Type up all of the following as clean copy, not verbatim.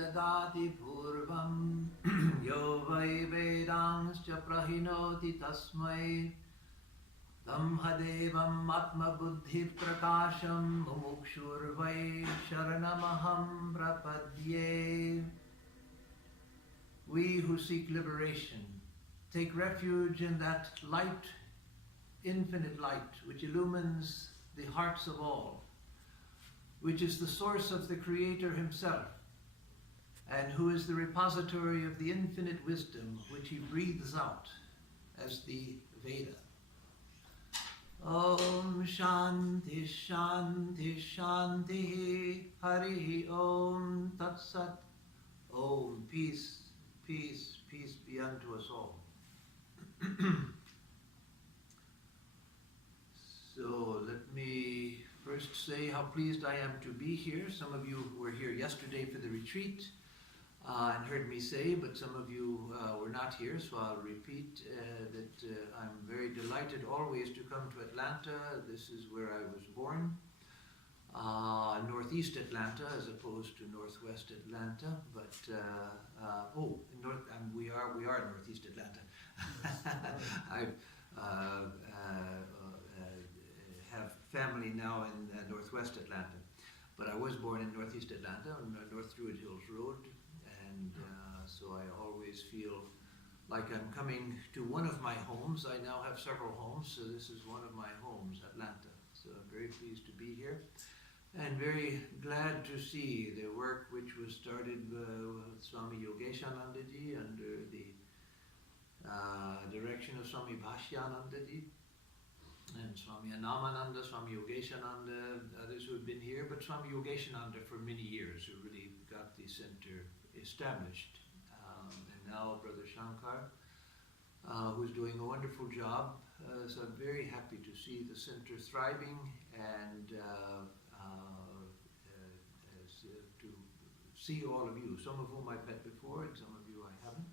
vidadati purvam yo vai vedanscha prahinoti tasmai Tamhadevam atma buddhi prakasham mumukshurvai sharanamaham prapadye. We who seek liberation take refuge in that light, infinite light, which illumines the hearts of all, which is the source of the Creator himself, and who is the repository of the infinite wisdom which he breathes out as the Veda. Om Shanti Shanti Shanti Hari Om Tat Sat. Om, peace, peace, peace be unto us all. So let me first say how pleased I am to be here. Some of you were here yesterday for the retreat and heard me say, but some of you were not here, so I'll repeat that I'm very delighted always to come to Atlanta. This is where I was born, northeast Atlanta as opposed to northwest Atlanta, but we are northeast Atlanta. I have family now in northwest Atlanta, but I was born in northeast Atlanta on North Druid Hills Road. And so I always feel like I'm coming to one of my homes. I now have several homes, so this is one of my homes, Atlanta. So I'm very pleased to be here and very glad to see the work which was started with Swami Yogeshanandaji under the direction of Swami Bhashyanandaji and Swami Anamananda, Swami Yogeshananda, others who have been here, but Swami Yogeshananda for many years who really got the center established. And now Brother Shankar, who's doing a wonderful job. So I'm very happy to see the center thriving and to see all of you, some of whom I've met before and some of you I haven't,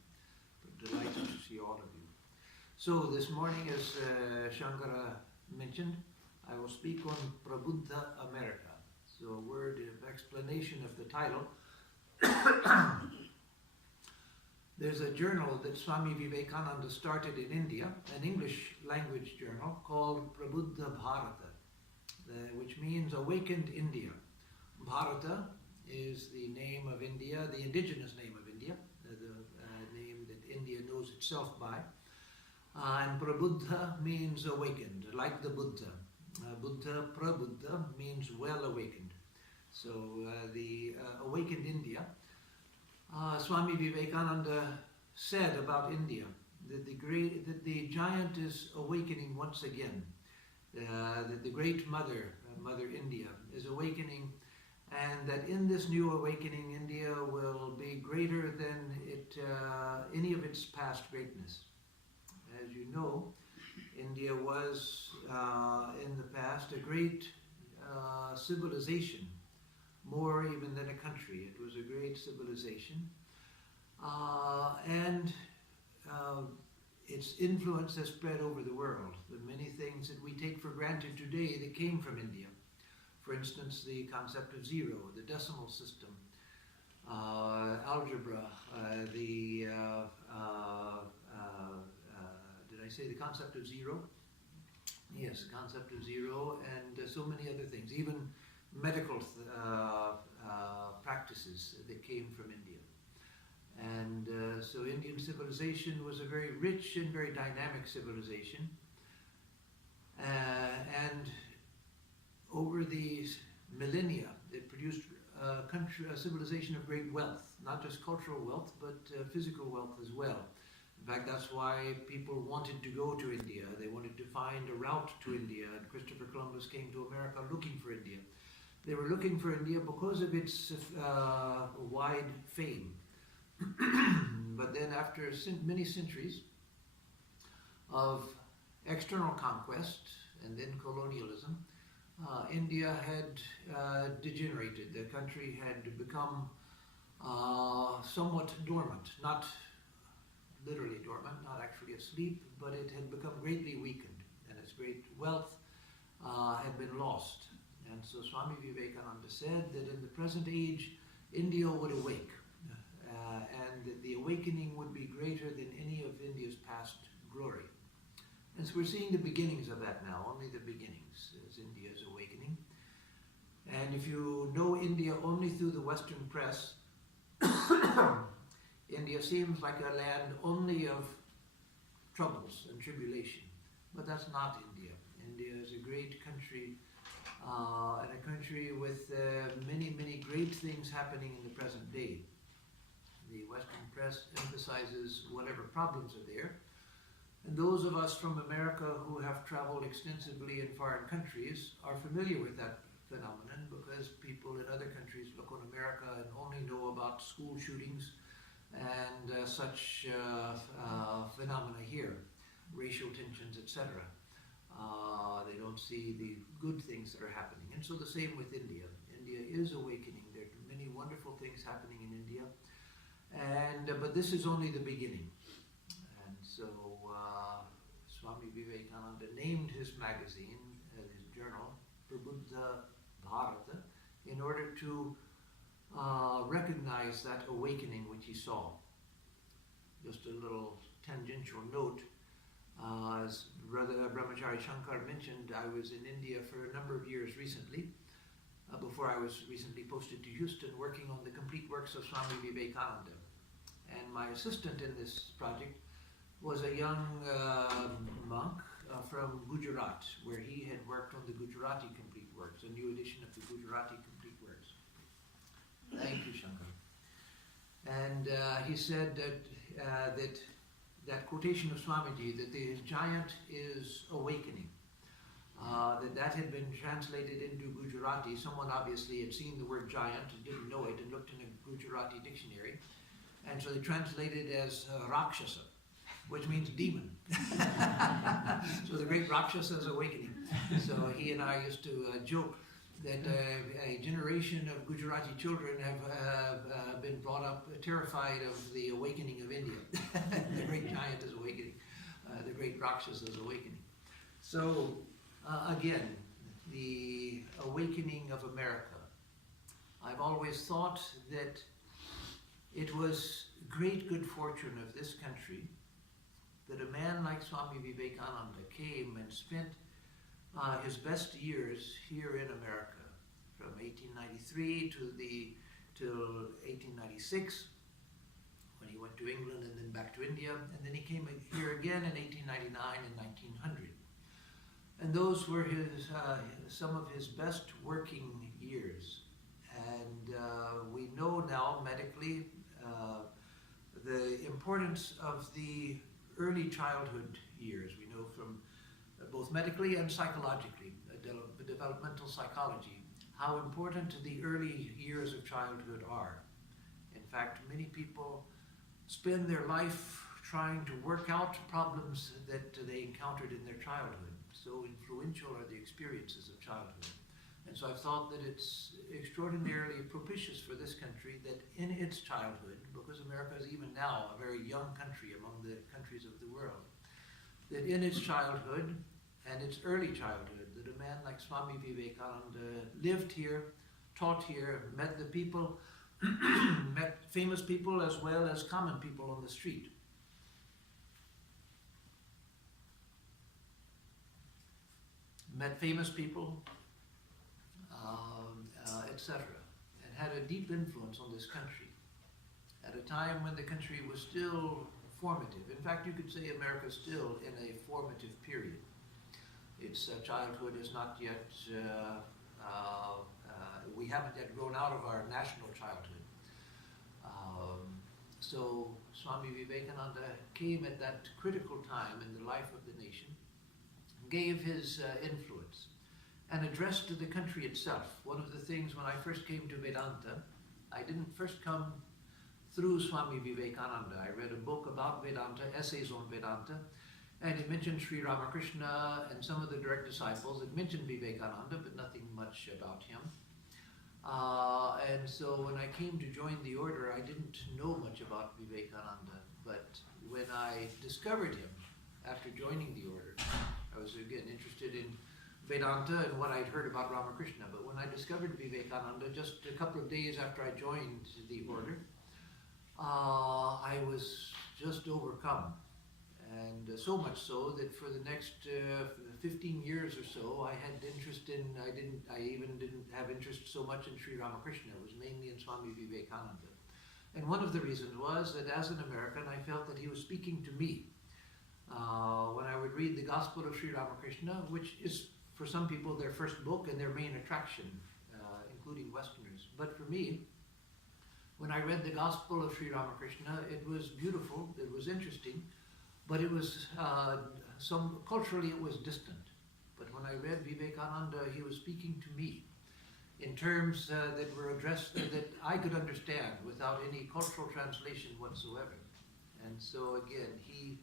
but delighted to see all of you. So this morning, as Shankara mentioned, I will speak on Prabuddha America. So a word of explanation of the title. There's a journal that Swami Vivekananda started in India, an English language journal called Prabuddha Bharata, which means awakened India. Bharata is the name of India, the indigenous name of India, the name that India knows itself by. And Prabuddha means awakened, like the Buddha. Buddha, Prabuddha, means well awakened. So the awakened India. Swami Vivekananda said about India that the giant is awakening once again. That the great mother, Mother India, is awakening, and that in this new awakening, India will be greater than any of its past greatness. As you know, India was in the past a great civilization, more even than a country. It was a great civilization. And its influence has spread over the world. The many things that we take for granted today that came from India. For instance, the concept of zero, the decimal system, algebra, did I say the concept of zero? Yes, the concept of zero, and so many other things, even medical practices that came from India. And so Indian civilization was a very rich and very dynamic civilization. And over these millennia, it produced a civilization of great wealth, not just cultural wealth, but physical wealth as well. In fact, that's why people wanted to go to India. They wanted to find a route to India, and Christopher Columbus came to America looking for India. They were looking for India because of its wide fame. But then after many centuries of external conquest and then colonialism, India had degenerated. The country had become somewhat dormant, not literally dormant, not actually asleep, but it had become greatly weakened, and its great wealth had been lost. And so Swami Vivekananda said that in the present age, India would awake. awakening would be greater than any of India's past glory. And so we're seeing the beginnings of that now, only the beginnings, as India is awakening. And if you know India only through the Western press, India seems like a land only of troubles and tribulation. But that's not India. India is a great country, and a country with many, many great things happening in the present day. The Western press emphasizes whatever problems are there. And those of us from America who have traveled extensively in foreign countries are familiar with that phenomenon, because people in other countries look on America and only know about school shootings and such phenomena here, racial tensions, etc. They don't see the good things that are happening. And so the same with India. India is awakening. There are many wonderful things happening in India. But this is only the beginning. And so Swami Vivekananda named his magazine, his journal, Prabuddha America, in order to recognize that awakening which he saw. Just a little tangential note, as Brother Brahmachari Shankar mentioned, I was in India for a number of years recently, before I was recently posted to Houston, working on the complete works of Swami Vivekananda. And my assistant in this project was a young monk from Gujarat, where he had worked on the Gujarati complete works, a new edition of the Gujarati complete works. Thank you, Shankar. And he said that quotation of Swamiji, that the giant is awakening, that had been translated into Gujarati. Someone obviously had seen the word giant and didn't know it and looked in a Gujarati dictionary. And so they translated as Rakshasa, which means demon. So the great Rakshasa is awakening. So he and I used to joke that a generation of Gujarati children have been brought up terrified of the awakening of India. The great giant is awakening. The great Rakshasa is awakening. So again, the awakening of America. I've always thought that it was great good fortune of this country that a man like Swami Vivekananda came and spent his best years here in America, from 1893 till 1896, when he went to England and then back to India, and then he came here again in 1899 and 1900. And those were some of his best working years. And we know now medically the importance of the early childhood years. We know from both medically and psychologically, developmental psychology, how important the early years of childhood are. In fact, many people spend their life trying to work out problems that they encountered in their childhood. So influential are the experiences of childhood. And so I've thought that it's extraordinarily propitious for this country that in its childhood, because America is even now a very young country among the countries of the world, that in its childhood and its early childhood, that a man like Swami Vivekananda lived here, taught here, met the people, met famous people as well as common people on the street. Met famous people, etc., and had a deep influence on this country at a time when the country was still formative. In fact, you could say America is still in a formative period. Its childhood is not yet, we haven't yet grown out of our national childhood. So Swami Vivekananda came at that critical time in the life of the nation, gave his influence, and addressed to the country itself. One of the things when I first came to Vedanta, I didn't first come through Swami Vivekananda. I read a book about Vedanta, essays on Vedanta, and it mentioned Sri Ramakrishna and some of the direct disciples. It mentioned Vivekananda, but nothing much about him. And so when I came to join the order, I didn't know much about Vivekananda, but when I discovered him after joining the order, I was again interested in Vedanta and what I'd heard about Ramakrishna. But when I discovered Vivekananda just a couple of days after I joined the order, I was just overcome. And so much so that for the next 15 years or so, I had interest in, I even didn't have interest so much in Sri Ramakrishna. It was mainly in Swami Vivekananda. And one of the reasons was that as an American, I felt that he was speaking to me. When I would read the Gospel of Sri Ramakrishna, which is for some people their first book and their main attraction, including Westerners. But for me, when I read the Gospel of Sri Ramakrishna, it was beautiful, it was interesting, but it was, culturally it was distant. But when I read Vivekananda, he was speaking to me in terms that were addressed, that I could understand without any cultural translation whatsoever. And so again, he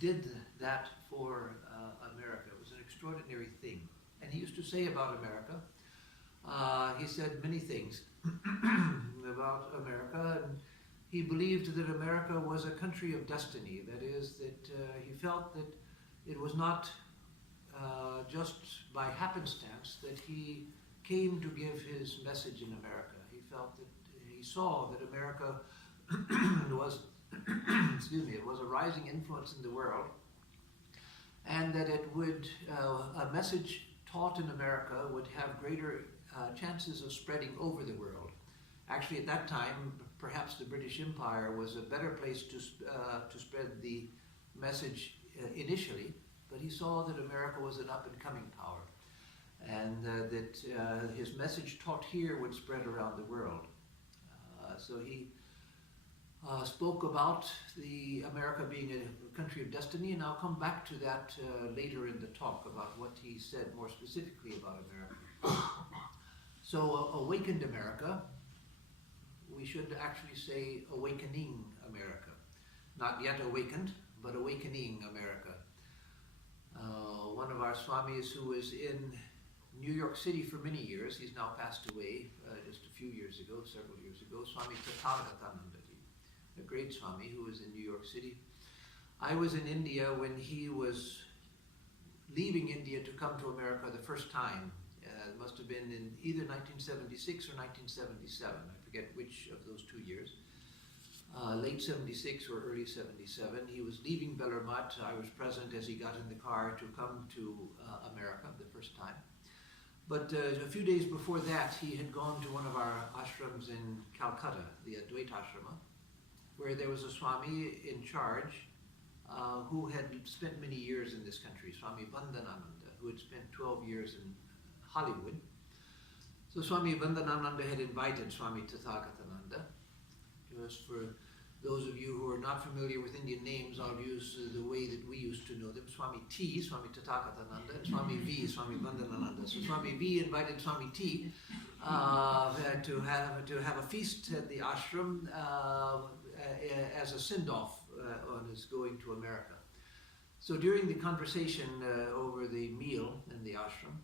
did that for America. It was an extraordinary thing. And he used to say about America, he said many things about America, and he believed that America was a country of destiny. That is, that he felt that it was not just by happenstance that he came to give his message in America. He felt that he saw that America was, excuse me, it was a rising influence in the world, and that it would, a message taught in America would have greater chances of spreading over the world. Actually, at that time, perhaps the British Empire was a better place to spread the message initially, but he saw that America was an up-and-coming power, and that his message taught here would spread around the world. So he spoke about America being a country of destiny, and I'll come back to that later in the talk about what he said more specifically about America. So awakened America, we should actually say awakening America. Not yet awakened, but awakening America. One of our swamis who was in New York City for many years, he's now passed away just a few years ago, several years ago, Swami Atmarupananda, a great swami who was in New York City. I was in India when he was leaving India to come to America the first time. It must have been in either 1976 or 1977. I forget which of those 2 years. Late 76 or early 77. He was leaving Bellarmine. I was present as he got in the car to come to America the first time. But a few days before that, he had gone to one of our ashrams in Calcutta, the Advaita Ashrama, where there was a Swami in charge who had spent many years in this country, Swami Vandanananda, who had spent 12 years in Hollywood. So Swami Vandanananda had invited Swami Tathagathananda. Just for those of you who are not familiar with Indian names, I'll use the way that we used to know them. Swami T, Swami Tathagathananda, and Swami V, Swami Vandanananda. So Swami V invited Swami T to have a feast at the ashram as a send-off on his going to America. So during the conversation over the meal in the ashram,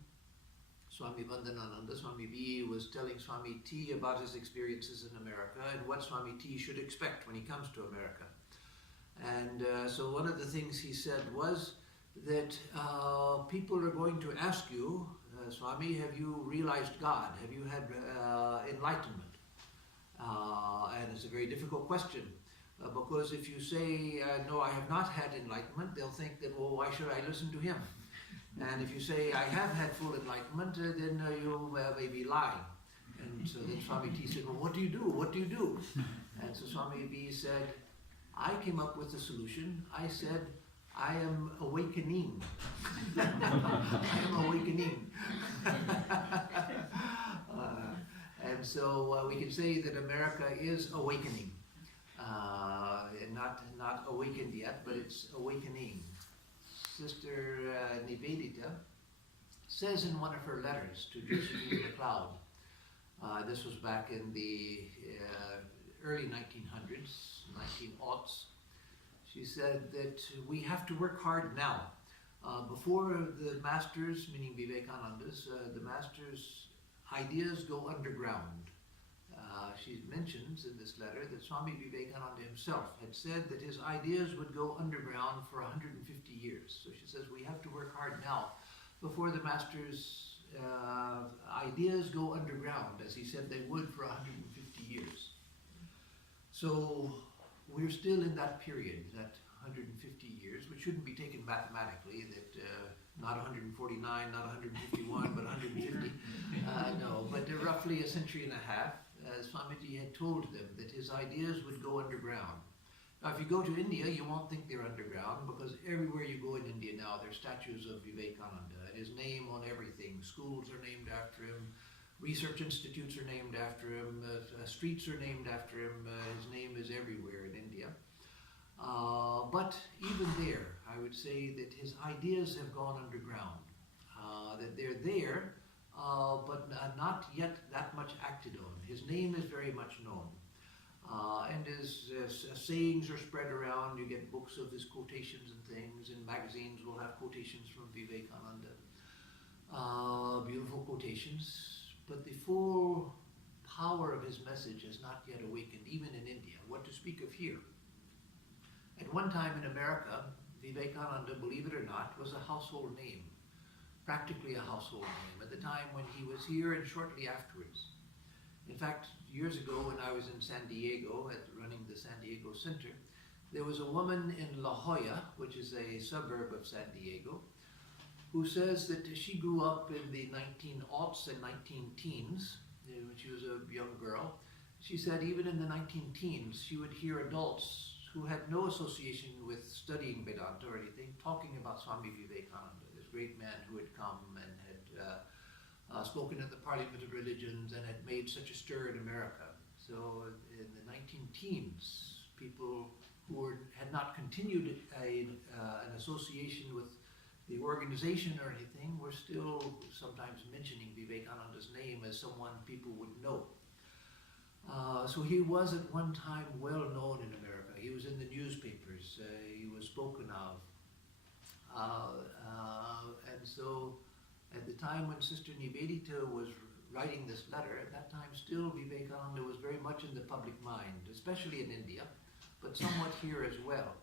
Swami Vandanananda, Swami V, was telling Swami T about his experiences in America and what Swami T should expect when he comes to America. And so one of the things he said was that people are going to ask you, Swami, have you realized God? Have you had enlightenment? And it's a very difficult question. Because if you say, no, I have not had enlightenment, they'll think that, well, why should I listen to him? And if you say, I have had full enlightenment, then you may be lying. And so then Swami T said, well, what do you do? What do you do? And so Swami B said, I came up with a solution. I said, I am awakening. I am awakening. And so we can say that America is awakening. Not awakened yet, but it's awakening. Sister Nivedita says in one of her letters to Josephine MacLeod, this was back in the early 1900s, 1900s, she said that we have to work hard now. Before the masters, meaning Vivekananda's, the masters' ideas go underground. She mentions in this letter that Swami Vivekananda himself had said that his ideas would go underground for 150 years. So she says we have to work hard now before the masters' ideas go underground, as he said they would for 150 years. So we're still in that period, that 150 years, which shouldn't be taken mathematically, that not 149, not 151, but 150. No, but roughly a century and a half, Swamiji had told them that his ideas would go underground. Now, if you go to India, you won't think they're underground, because everywhere you go in India now, there are statues of Vivekananda, and his name on everything. Schools are named after him, research institutes are named after him, streets are named after him. His name is everywhere in India. But even there, I would say that his ideas have gone underground, that they're there, but not yet that much acted on. His name is very much known. And his sayings are spread around. You get books of his quotations and things, and magazines will have quotations from Vivekananda. Beautiful quotations, but the full power of his message has not yet awakened, even in India. What to speak of here? At one time in America, Vivekananda, believe it or not, was a household name, practically a household name, at the time when he was here and shortly afterwards. In fact, years ago when I was in San Diego, running the San Diego Center, there was a woman in La Jolla, which is a suburb of San Diego, who says that she grew up in the 19-aughts and 19-teens, when she was a young girl. She said even in the 19-teens, she would hear adults who had no association with studying Vedanta or anything, talking about Swami Vivekananda, this great man who had come and had spoken at the Parliament of Religions and had made such a stir in America. So in the 19-teens, people who had not continued an association with the organization or anything were still sometimes mentioning Vivekananda's name as someone people would know. So he was at one time well known in America. He was in the newspapers. He was spoken of. And so at the time when Sister Nivedita was writing this letter, at that time still Vivekananda was very much in the public mind, especially in India, but somewhat here as well.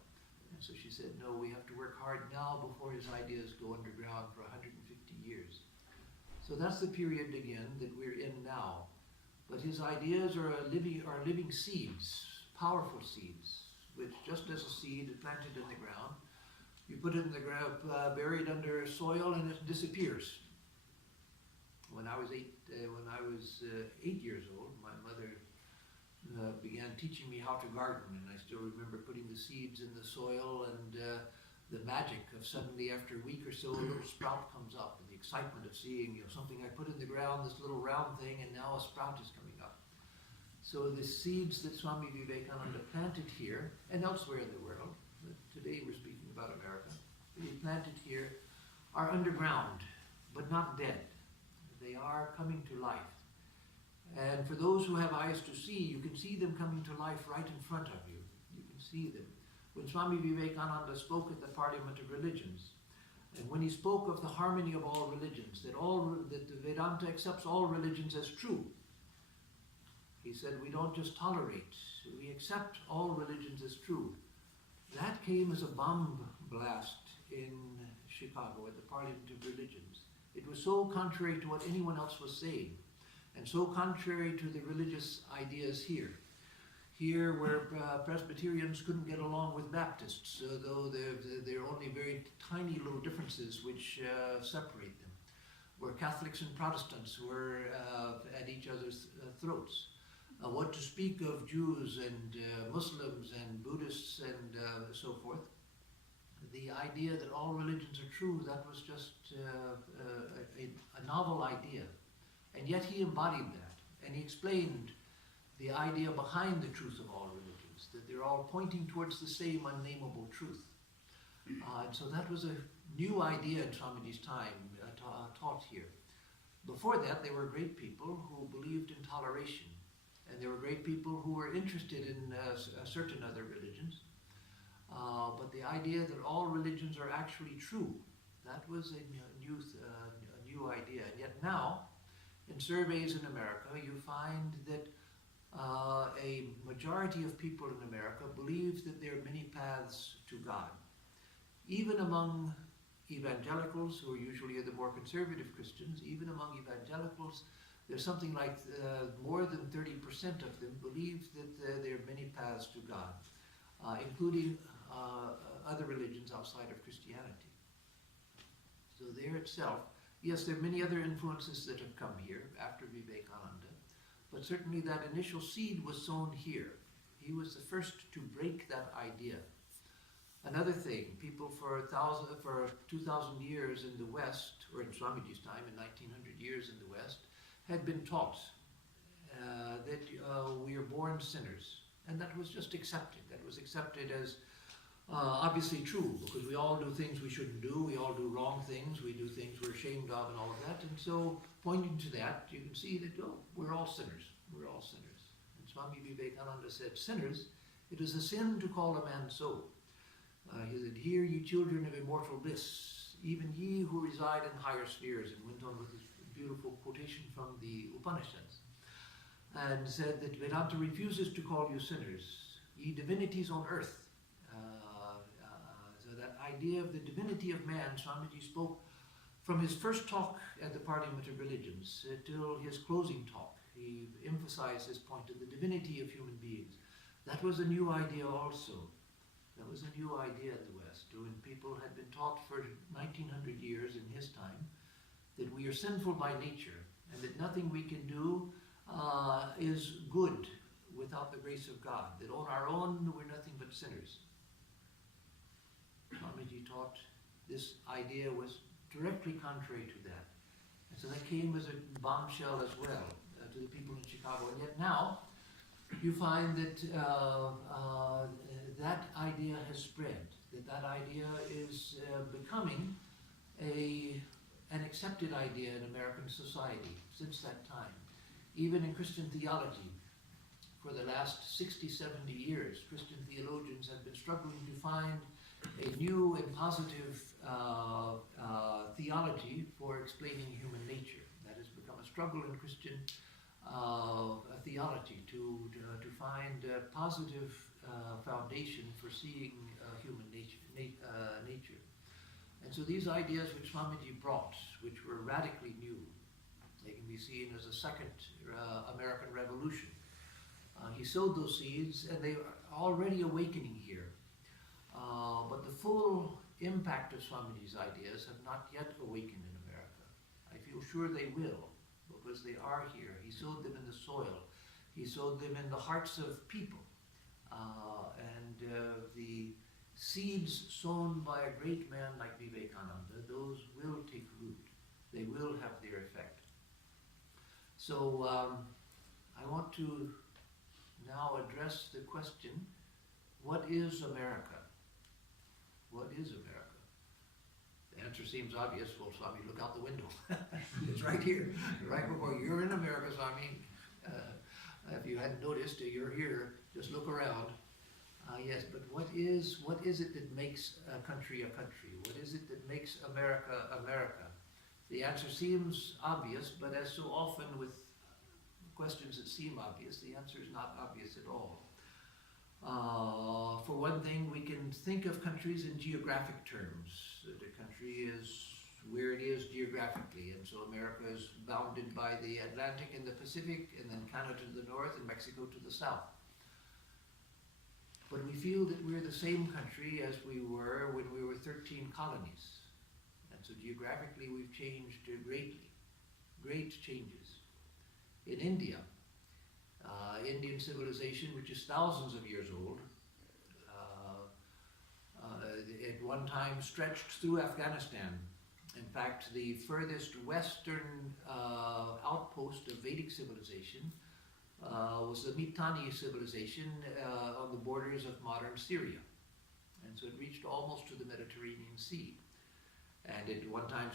And so she said, no, we have to work hard now before his ideas go underground for 150 years. So that's the period again that we're in now. But his ideas are living seeds, powerful seeds, which just as a seed is planted in the ground, you put it in the ground, buried under soil, and it disappears. When I was 8 years old, my mother began teaching me how to garden, and I still remember putting the seeds in the soil and the magic of suddenly after a week or so a little sprout comes up, and the excitement of seeing something I put in the ground, this little round thing, and now a sprout is coming up. So the seeds that Swami Vivekananda planted here and elsewhere in the world, but today we're speaking about America, that he planted here are underground but not dead. They are coming to life. And for those who have eyes to see, you can see them coming to life right in front of you. You can see them. When Swami Vivekananda spoke at the Parliament of Religions, and when he spoke of the harmony of all religions, that the Vedanta accepts all religions as true, he said we don't just tolerate, we accept all religions as true. That came as a bomb blast in Chicago at the Parliament of Religions. It was so contrary to what anyone else was saying, and so contrary to the religious ideas here. Here, where Presbyterians couldn't get along with Baptists, though there are only very tiny little differences which separate them. Where Catholics and Protestants were at each other's throats. What to speak of Jews and Muslims and Buddhists and so forth. The idea that all religions are true, that was just a novel idea. And yet he embodied that, and he explained the idea behind the truth of all religions, that they're all pointing towards the same unnameable truth. And so that was a new idea in Swamiji's time, taught here. Before that, there were great people who believed in toleration, and there were great people who were interested in certain other religions. But the idea that all religions are actually true, that was a new idea. And yet now, in surveys in America, you find that a majority of people in America believe that there are many paths to God. Even among evangelicals, who are usually the more conservative Christians, even among evangelicals, there's something like more than 30% of them believe that there are many paths to God, including other religions outside of Christianity. So there itself, yes, there are many other influences that have come here after Vivekananda, but certainly that initial seed was sown here. He was the first to break that idea. Another thing, people for 2,000 years in the West, or in Swamiji's time, in 1900 years in the West, had been taught that we are born sinners. And that was just accepted. That was accepted as obviously true, because we all do things we shouldn't do, we all do wrong things, we do things we're ashamed of and all of that. And so, pointing to that, you can see that, we're all sinners. We're all sinners. And Swami Vivekananda said, sinners, it is a sin to call a man so. He said, hear ye children of immortal bliss, even ye who reside in higher spheres, and went on with this beautiful quotation from the Upanishads, and said that Vedanta refuses to call you sinners, ye divinities on earth. So that idea of the divinity of man, Swamiji spoke from his first talk at the Parliament of Religions till his closing talk. He emphasized this point of the divinity of human beings. That was a new idea also. That was a new idea in the West, when people had been taught for 1900 years in his time that we are sinful by nature, and that nothing we can do is good without the grace of God, that on our own we're nothing but sinners. Swamiji taught this idea was directly contrary to that. And so that came as a bombshell as well to the people in Chicago. And yet now, you find that that idea has spread, that idea is becoming an accepted idea in American society since that time. Even in Christian theology, for the last 60, 70 years, Christian theologians have been struggling to find a new and positive theology for explaining human nature. That has become a struggle in Christian theology to find a positive foundation for seeing human nature. And so these ideas which Swamiji brought, which were radically new, they can be seen as a second American Revolution. He sowed those seeds, and they are already awakening here. But the full impact of Swamiji's ideas have not yet awakened in America. I feel sure they will, because they are here. He sowed them in the soil. He sowed them in the hearts of people. And the seeds sown by a great man like Vivekananda, those will take root. They will have their effect. So I want to now address the question, what is America? What is America? The answer seems obvious. Well, Swami, look out the window. It's right here, right before you. You're in America, Swami. If you hadn't noticed, you're here. Just look around. Yes, but what is it that makes a country a country? What is it that makes America America? The answer seems obvious, but as so often with questions that seem obvious, the answer is not obvious at all. For one thing, we can think of countries in geographic terms. The country is where it is geographically, and so America is bounded by the Atlantic and the Pacific, and then Canada to the north and Mexico to the south. But we feel that we're the same country as we were when we were 13 colonies. And so geographically we've changed greatly, great changes. In India, Indian civilization, which is thousands of years old, at one time stretched through Afghanistan. In fact, the furthest western outpost of Vedic civilization was the Mitanni civilization on the borders of modern Syria. And so it reached almost to the Mediterranean Sea. And at one time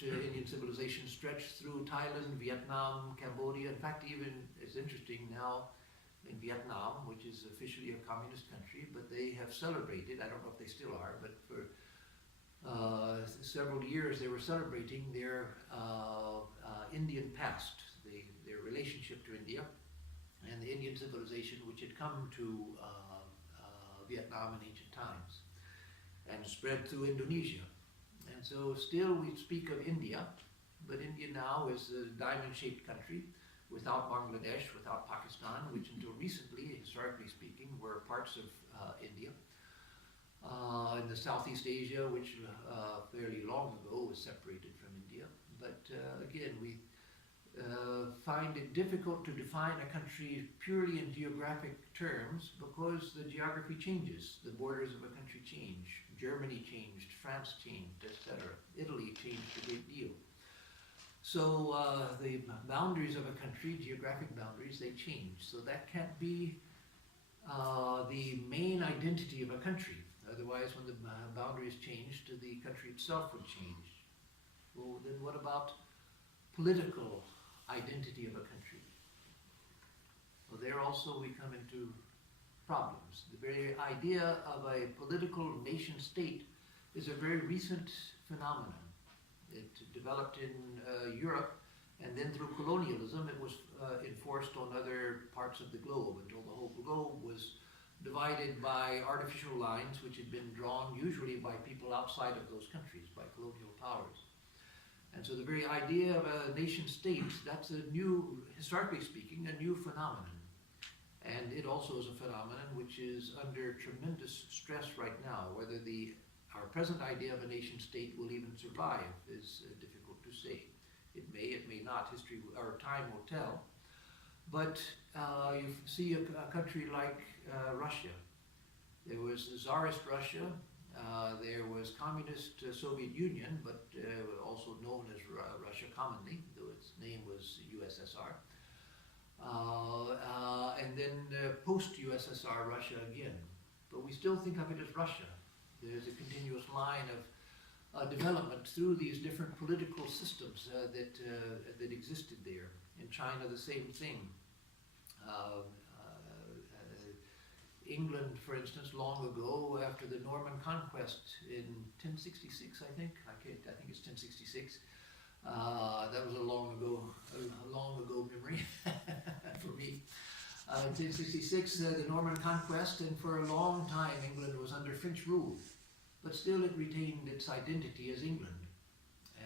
Indian civilization stretched through Thailand, Vietnam, Cambodia. In fact, even, it's interesting now, in Vietnam, which is officially a communist country, but they have celebrated, I don't know if they still are, but for several years they were celebrating their Indian past, their relationship to India, and the Indian civilization which had come to Vietnam in ancient times and spread through Indonesia. And so still we speak of India, but India now is a diamond-shaped country without Bangladesh, without Pakistan, which until recently, historically speaking, were parts of India. In the Southeast Asia, which fairly long ago was separated from India. But again, we find it difficult to define a country purely in geographic terms because the geography changes. The borders of a country change. Germany changed, France changed, etc. Italy changed a great deal. So the boundaries of a country, geographic boundaries, they change. So that can't be the main identity of a country. Otherwise, when the boundaries changed, the country itself would change. Well, then what about political identity of a country? Well, there also we come into problems. The very idea of a political nation state is a very recent phenomenon. It developed in Europe, and then through colonialism it was enforced on other parts of the globe until the whole globe was divided by artificial lines which had been drawn usually by people outside of those countries, by colonial powers. And so the very idea of a nation state, that's a new, historically speaking, a new phenomenon. And it also is a phenomenon which is under tremendous stress right now. Whether our present idea of a nation state will even survive is difficult to say. It may not. History or time will tell. But you see a country like Russia. There was Tsarist Russia. There was Communist Soviet Union, but also known as Russia commonly, though its name was USSR. And then post-USSR Russia again. But we still think of it as Russia. There's a continuous line of development through these different political systems that existed there. In China, the same thing. England, for instance, long ago, after the Norman conquest in 1066, I think it's 1066. That was a long ago memory for me. 1066, the Norman conquest, and for a long time England was under French rule, but still it retained its identity as England.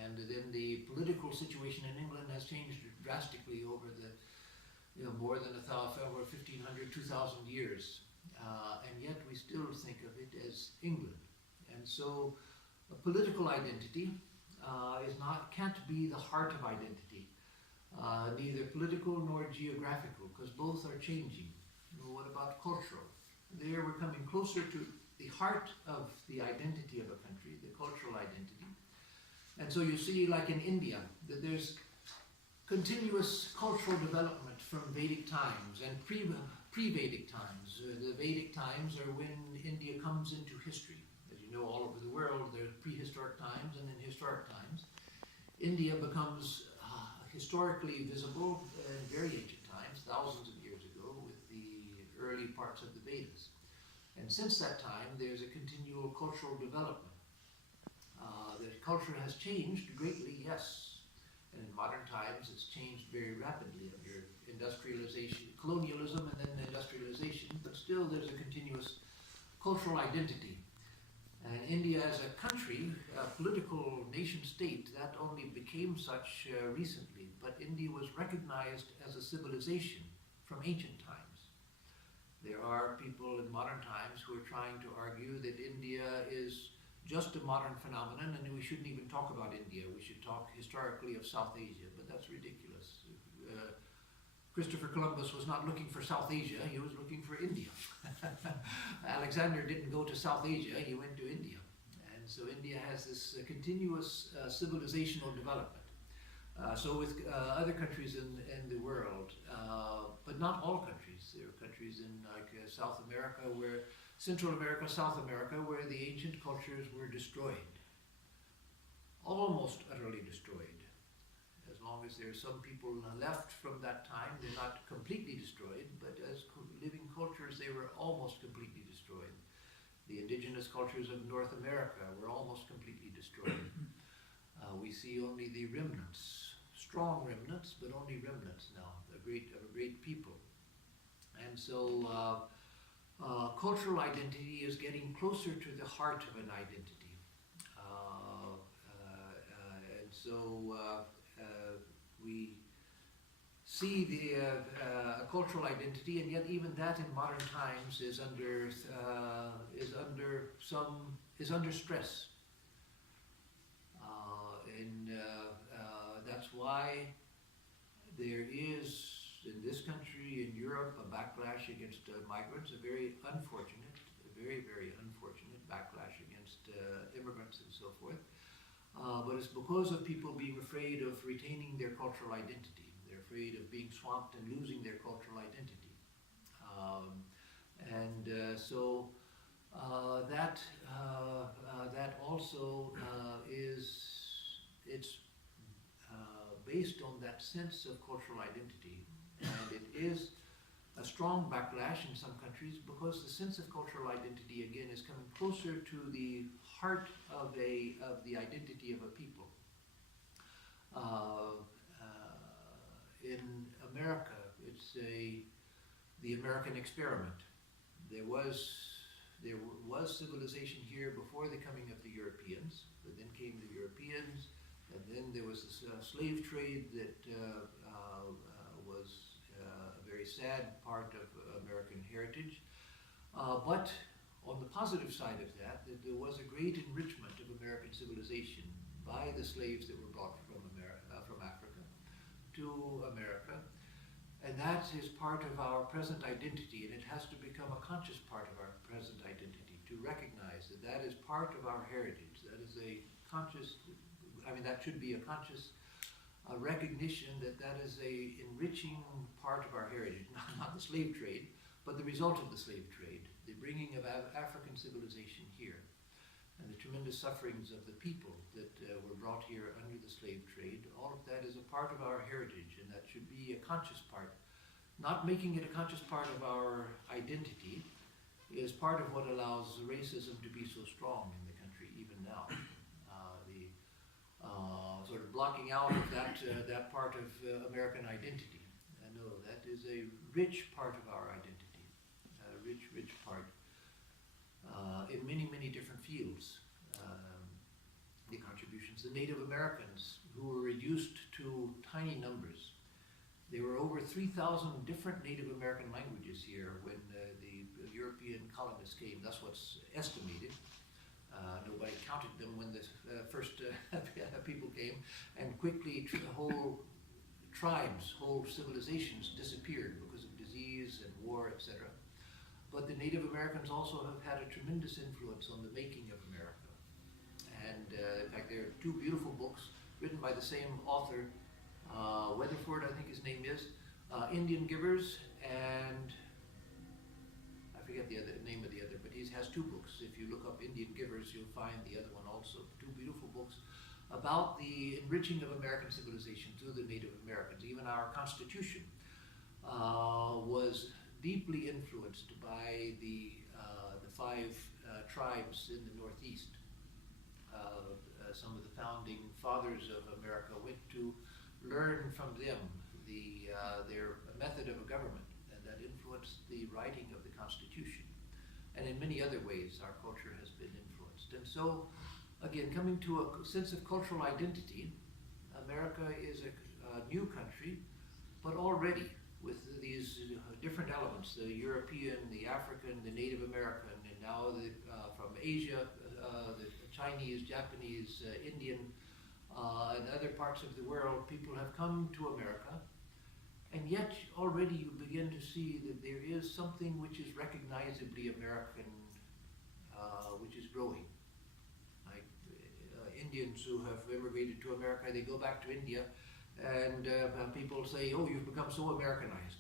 And then the political situation in England has changed drastically over the more than 1,500, 2,000 years. And yet we still think of it as England. And so a political identity can't be the heart of identity, neither political nor geographical, because both are changing. What about cultural? There we're coming closer to the heart of the identity of a country, the cultural identity. And so you see, like in India, that there's continuous cultural development from Vedic times and pre-Vedic times. The Vedic times are when India comes into history. As you know, all over the world, there's prehistoric times and then historic times. India becomes historically visible in very ancient times, thousands of years ago, with the early parts of the Vedas. And since that time, there's a continual cultural development. The culture has changed greatly, yes. And in modern times, it's changed very rapidly under industrialization, colonialism, and then industrialization. But still, there's a continuous cultural identity. And India as a country, a political nation state, that only became such recently. But India was recognized as a civilization from ancient times. There are people in modern times who are trying to argue that India is just a modern phenomenon and we shouldn't even talk about India. We should talk historically of South Asia, but that's ridiculous. Christopher Columbus was not looking for South Asia, he was looking for India. Alexander didn't go to South Asia, he went to India. And so India has this continuous civilizational development. So with other countries in the world, but not all countries. There are countries in like South America, Central America, South America, where the ancient cultures were destroyed. Almost utterly destroyed. As long as there are some people left from that time, they're not completely destroyed, but as living cultures, they were almost completely destroyed. The indigenous cultures of North America were almost completely destroyed. We see only the remnants, strong remnants, but only remnants now, of a great people. And so cultural identity is getting closer to the heart of an identity. And so we see the cultural identity, and yet even that in modern times is under stress. That's why there is in this country, in Europe, a backlash against migrants, a very, very unfortunate backlash against immigrants and so forth. But it's because of people being afraid of retaining their cultural identity. They're afraid of being swamped and losing their cultural identity. So that also it's based on that sense of cultural identity, and it is a strong backlash in some countries because the sense of cultural identity again is coming closer to the heart of the identity of a people. In America, it's the American experiment. There was civilization here before the coming of the Europeans, but then came the Europeans, and then there was this slave trade that was a very sad part of American heritage. But on the positive side of that, there was a great enrichment of American civilization by the slaves that were brought from Africa to America. And that is part of our present identity, and it has to become a conscious part of our present identity, to recognize that that is part of our heritage. That is a conscious, that should be a conscious recognition that that is a enriching part of our heritage, not the slave trade, but the result of the slave trade, the bringing of African civilization here, and the tremendous sufferings of the people that were brought here under the slave trade. All of that is a part of our heritage, and that should be a conscious part. Not making it a conscious part of our identity is part of what allows racism to be so strong in the country even now. Sort of blocking out of that part of American identity. No, that is a rich part of our identity, a rich part in many, many different fields. The contributions, the Native Americans who were reduced to tiny numbers. There were over 3,000 different Native American languages here when the European colonists came. That's what's estimated. Nobody counted them when the first people came, and quickly whole tribes, whole civilizations disappeared because of disease and war, etc. But the Native Americans also have had a tremendous influence on the making of America. And in fact, there are two beautiful books written by the same author, Weatherford, I think his name is, Indian Givers, and I forget the name of the other, but he has two books. If you look up Indian Givers, you'll find the other one also. Two beautiful books about the enriching of American civilization through the Native Americans. Even our Constitution was deeply influenced by the five tribes in the Northeast. Some of the founding fathers of America went to learn from them their method of a government, and that influenced the writing of the Constitution. And in many other ways, our culture has been influenced. And so, again, coming to a sense of cultural identity, America is a new country, but already with these different elements, the European, the African, the Native American, and now from Asia, the Chinese, Japanese, Indian, and other parts of the world, people have come to America. And yet, already you begin to see that there is something which is recognizably American, which is growing. Like Indians who have immigrated to America, they go back to India, and people say, "Oh, you've become so Americanized."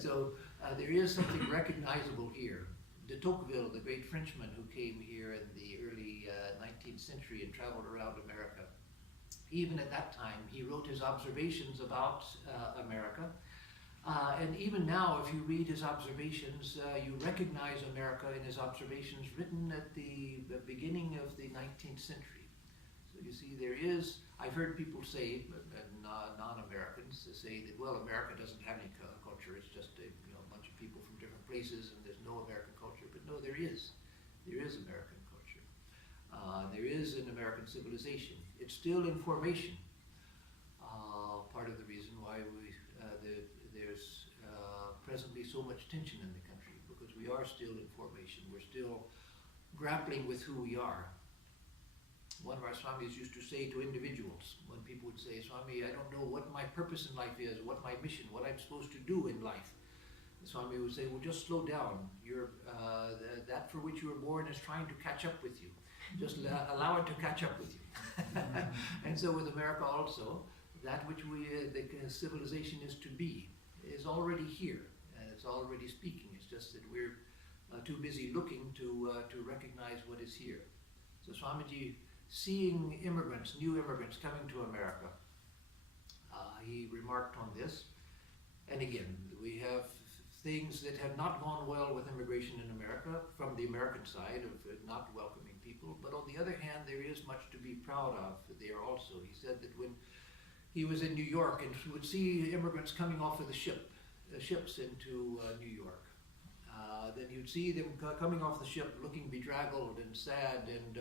So there is something recognizable here. De Tocqueville, the great Frenchman who came here in the early 19th century and traveled around America, even at that time, he wrote his observations about America. And even now, if you read his observations, you recognize America in his observations written at the beginning of the 19th century. So you see, there is, I've heard people say, non-Americans, say that, well, America doesn't have any culture, it's just a bunch of people from different places and there's no American culture. But no, there is American culture. there is an American civilization. It's still in formation. Part of the reason why there's presently so much tension in the country, because we are still in formation. We're still grappling with who we are. One of our Swamis used to say to individuals, when people would say, Swami, I don't know what my purpose in life is, what my mission, what I'm supposed to do in life. The Swami would say, well, just slow down. That for which you were born is trying to catch up with you. Just allow it to catch up with you. And so with America also, that which the civilization is to be is already here, and it's already speaking. It's just that we're too busy looking to recognize what is here. So Swamiji, seeing immigrants, new immigrants coming to America, he remarked on this. And again, we have things that have not gone well with immigration in America from the American side of not welcoming people, but on the other hand, there is much to be proud of there also. He said that when he was in New York and would see immigrants coming off of the ships into New York, then he would see them coming off the ship looking bedraggled and sad and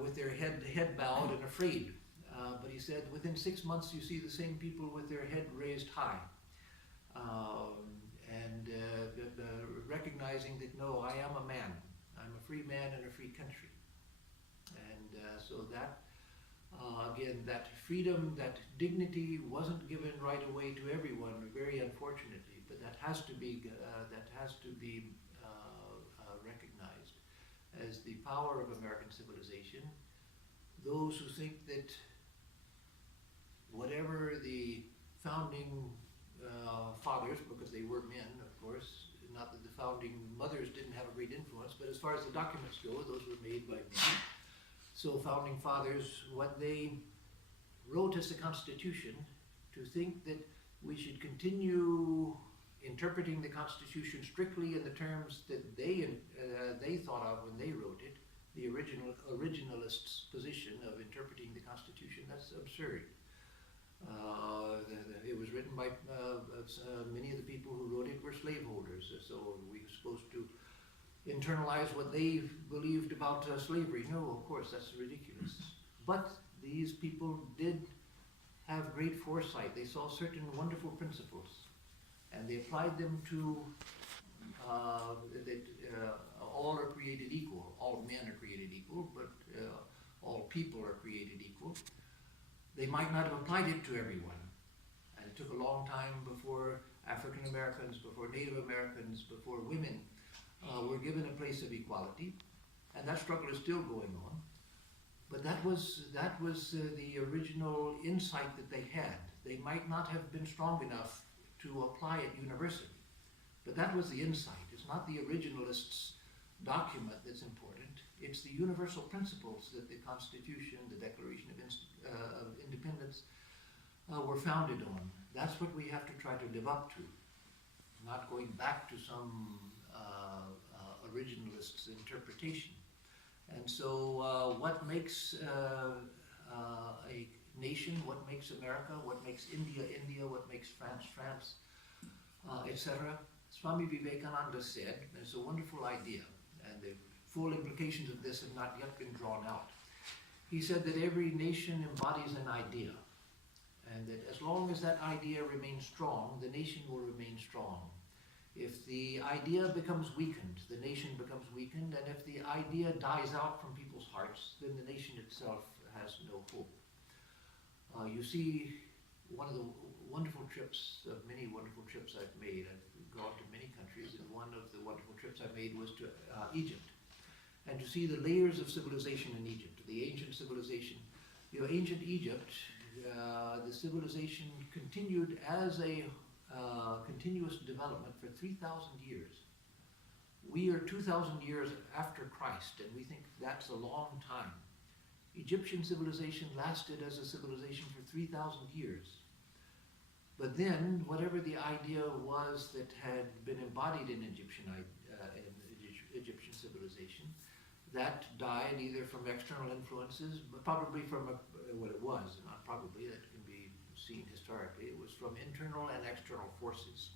with their head bowed and afraid. But he said within 6 months you see the same people with their head raised high. Recognizing that, no, I am a man. I'm a free man in a free country. And so that, again, that freedom, that dignity wasn't given right away to everyone, very unfortunately, but that has to be recognized as the power of American civilization. Those who think that whatever the founding fathers, because they were men, of course, not that the founding mothers didn't have a great influence, but as far as the documents go, those were made by men. So founding fathers, what they wrote as the Constitution, to think that we should continue interpreting the Constitution strictly in the terms that they thought of when they wrote it, the originalists' position of interpreting the Constitution, that's absurd. It was written by many of the people who wrote it were slaveholders, so we're supposed to internalize what they believed about slavery. No, of course, that's ridiculous. But these people did have great foresight. They saw certain wonderful principles, and they applied them to that all are created equal. All men are created equal, but all people are created equal. They might not have applied it to everyone. And it took a long time before African Americans, before Native Americans, before women were given a place of equality. And that struggle is still going on. But that was the original insight that they had. They might not have been strong enough to apply it universally. But that was the insight. It's not the originalists' document that's important. It's the universal principles that the Constitution, the Declaration of Independence were founded on. That's what we have to try to live up to, not going back to some originalist's interpretation. And so what makes a nation, what makes America, what makes India, India, what makes France, France, etc. Swami Vivekananda said, and it's a wonderful idea, and the full implications of this have not yet been drawn out. He said that every nation embodies an idea, and that as long as that idea remains strong, the nation will remain strong. If the idea becomes weakened, the nation becomes weakened, and if the idea dies out from people's hearts, then the nation itself has no hope. You see, one of the wonderful trips, of many wonderful trips I've made, I've gone to many countries, and one of the wonderful trips I made was to Egypt. And to see the layers of civilization in Egypt, the ancient civilization. You know, ancient Egypt, the civilization continued as a continuous development for 3,000 years. We are 2,000 years after Christ, and we think that's a long time. Egyptian civilization lasted as a civilization for 3,000 years. But then, whatever the idea was that had been embodied in Egyptian civilization, that died either from external influences, but probably from what it was, not probably, that can be seen historically. It was from internal and external forces.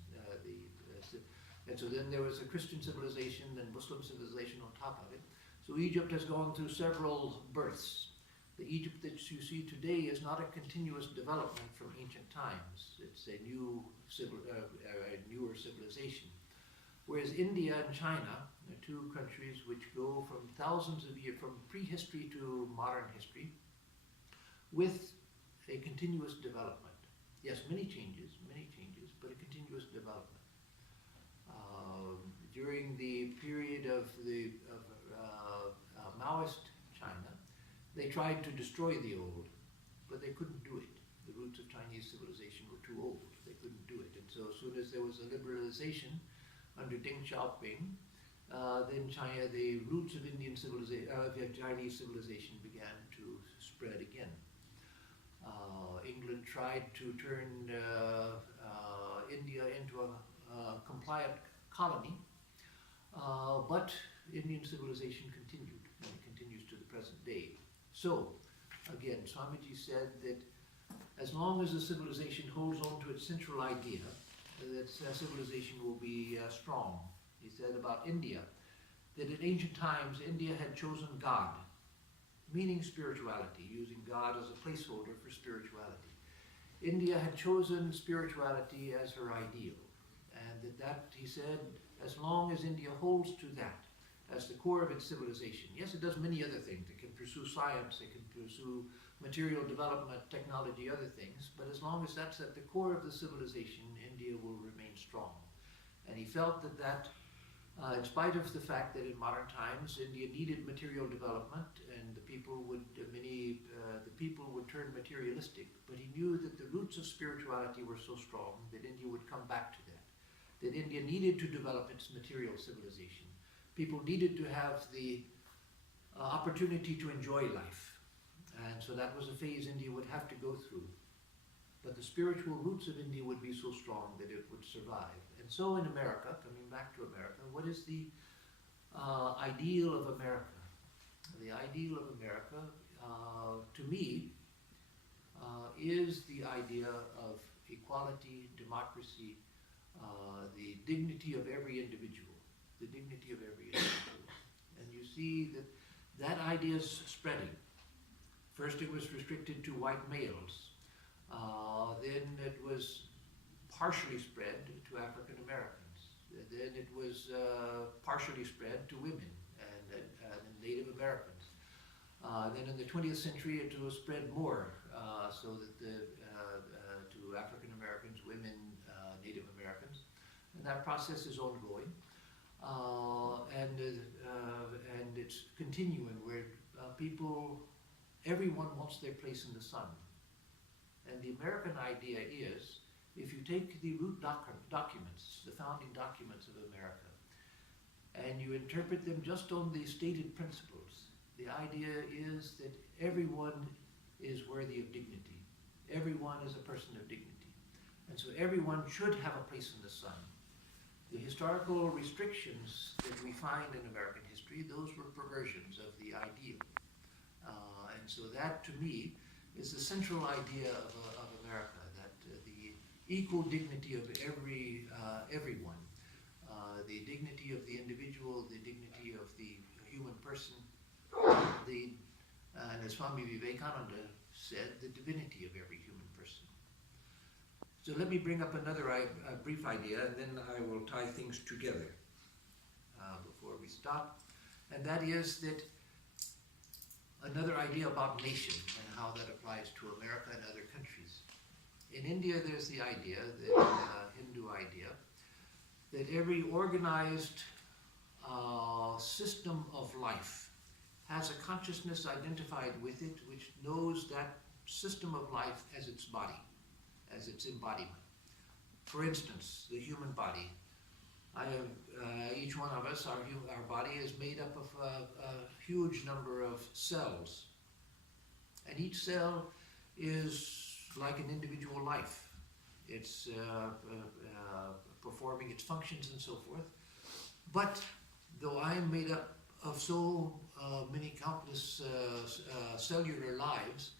And so then there was a Christian civilization, then Muslim civilization on top of it. So Egypt has gone through several births. The Egypt that you see today is not a continuous development from ancient times. It's a newer civilization. Whereas India and China are two countries which go from thousands of years, from prehistory to modern history, with a continuous development. Yes, many changes, but a continuous development. During the period of Maoist China, they tried to destroy the old, but they couldn't do it. The roots of Chinese civilization were too old. They couldn't do it. And so as soon as there was a liberalization under Deng Xiaoping, then the roots of Chinese civilization began to spread again. England tried to turn India into a compliant colony, but Indian civilization continued, and it continues to the present day. So, again, Swamiji said that as long as a civilization holds on to its central idea, that civilization will be strong. He said about India, that in ancient times India had chosen God, meaning spirituality, using God as a placeholder for spirituality. India had chosen spirituality as her ideal, and that he said, as long as India holds to that as the core of its civilization. Yes, it does many other things. It can pursue science, it can pursue material development, technology, other things, but as long as that's at the core of the civilization, India will remain strong. And he felt that in spite of the fact that in modern times India needed material development and the people would turn materialistic, but he knew that the roots of spirituality were so strong that India would come back to that India needed to develop its material civilization. People needed to have the opportunity to enjoy life, and so that was a phase India would have to go through. But the spiritual roots of India would be so strong that it would survive. And so in America, coming back to America, what is the ideal of America? The ideal of America, to me, is the idea of equality, democracy, the dignity of every individual. The dignity of every individual. And you see that idea is spreading. First it was restricted to white males. Then it was partially spread to African Americans. Then it was partially spread to women and Native Americans. Then in the 20th century it was spread more, so that to African Americans, women, Native Americans. And that process is ongoing. And it's continuing where everyone wants their place in the sun. And the American idea is, if you take the root documents, the founding documents of America, and you interpret them just on the stated principles, the idea is that everyone is worthy of dignity. Everyone is a person of dignity. And so everyone should have a place in the sun. The historical restrictions that we find in American history, those were perversions of the ideal. And so that, to me, is the central idea of America, that the equal dignity of everyone, the dignity of the individual, the dignity of the human person, and as Swami Vivekananda said, the divinity of every human person. So let me bring up another brief idea, and then I will tie things together before we stop. And that is that another idea about nation and how that applies to America and other countries. In India, there's the idea, the Hindu idea, that every organized system of life has a consciousness identified with it which knows that system of life as its body, as its embodiment. For instance, the human body. Each one of us, our body is made up of a huge number of cells. And each cell is like an individual life. It's performing its functions and so forth. But though I'm made up of so many countless cellular lives,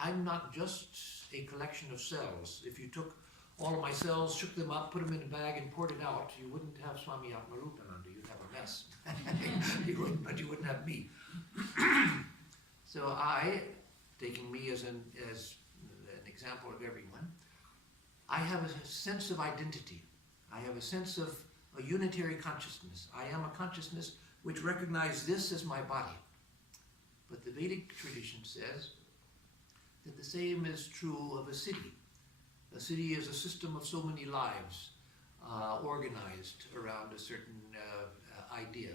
I'm not just a collection of cells. If you took all of my cells, shook them up, put them in a bag and poured it out, you wouldn't have Swami Atmarupananda, you'd have a us. But you wouldn't have me. So I, taking me as an example of everyone, I have a sense of identity. I have a sense of a unitary consciousness. I am a consciousness which recognizes this as my body. But the Vedic tradition says that the same is true of a city. A city is a system of so many lives organized around a certain idea,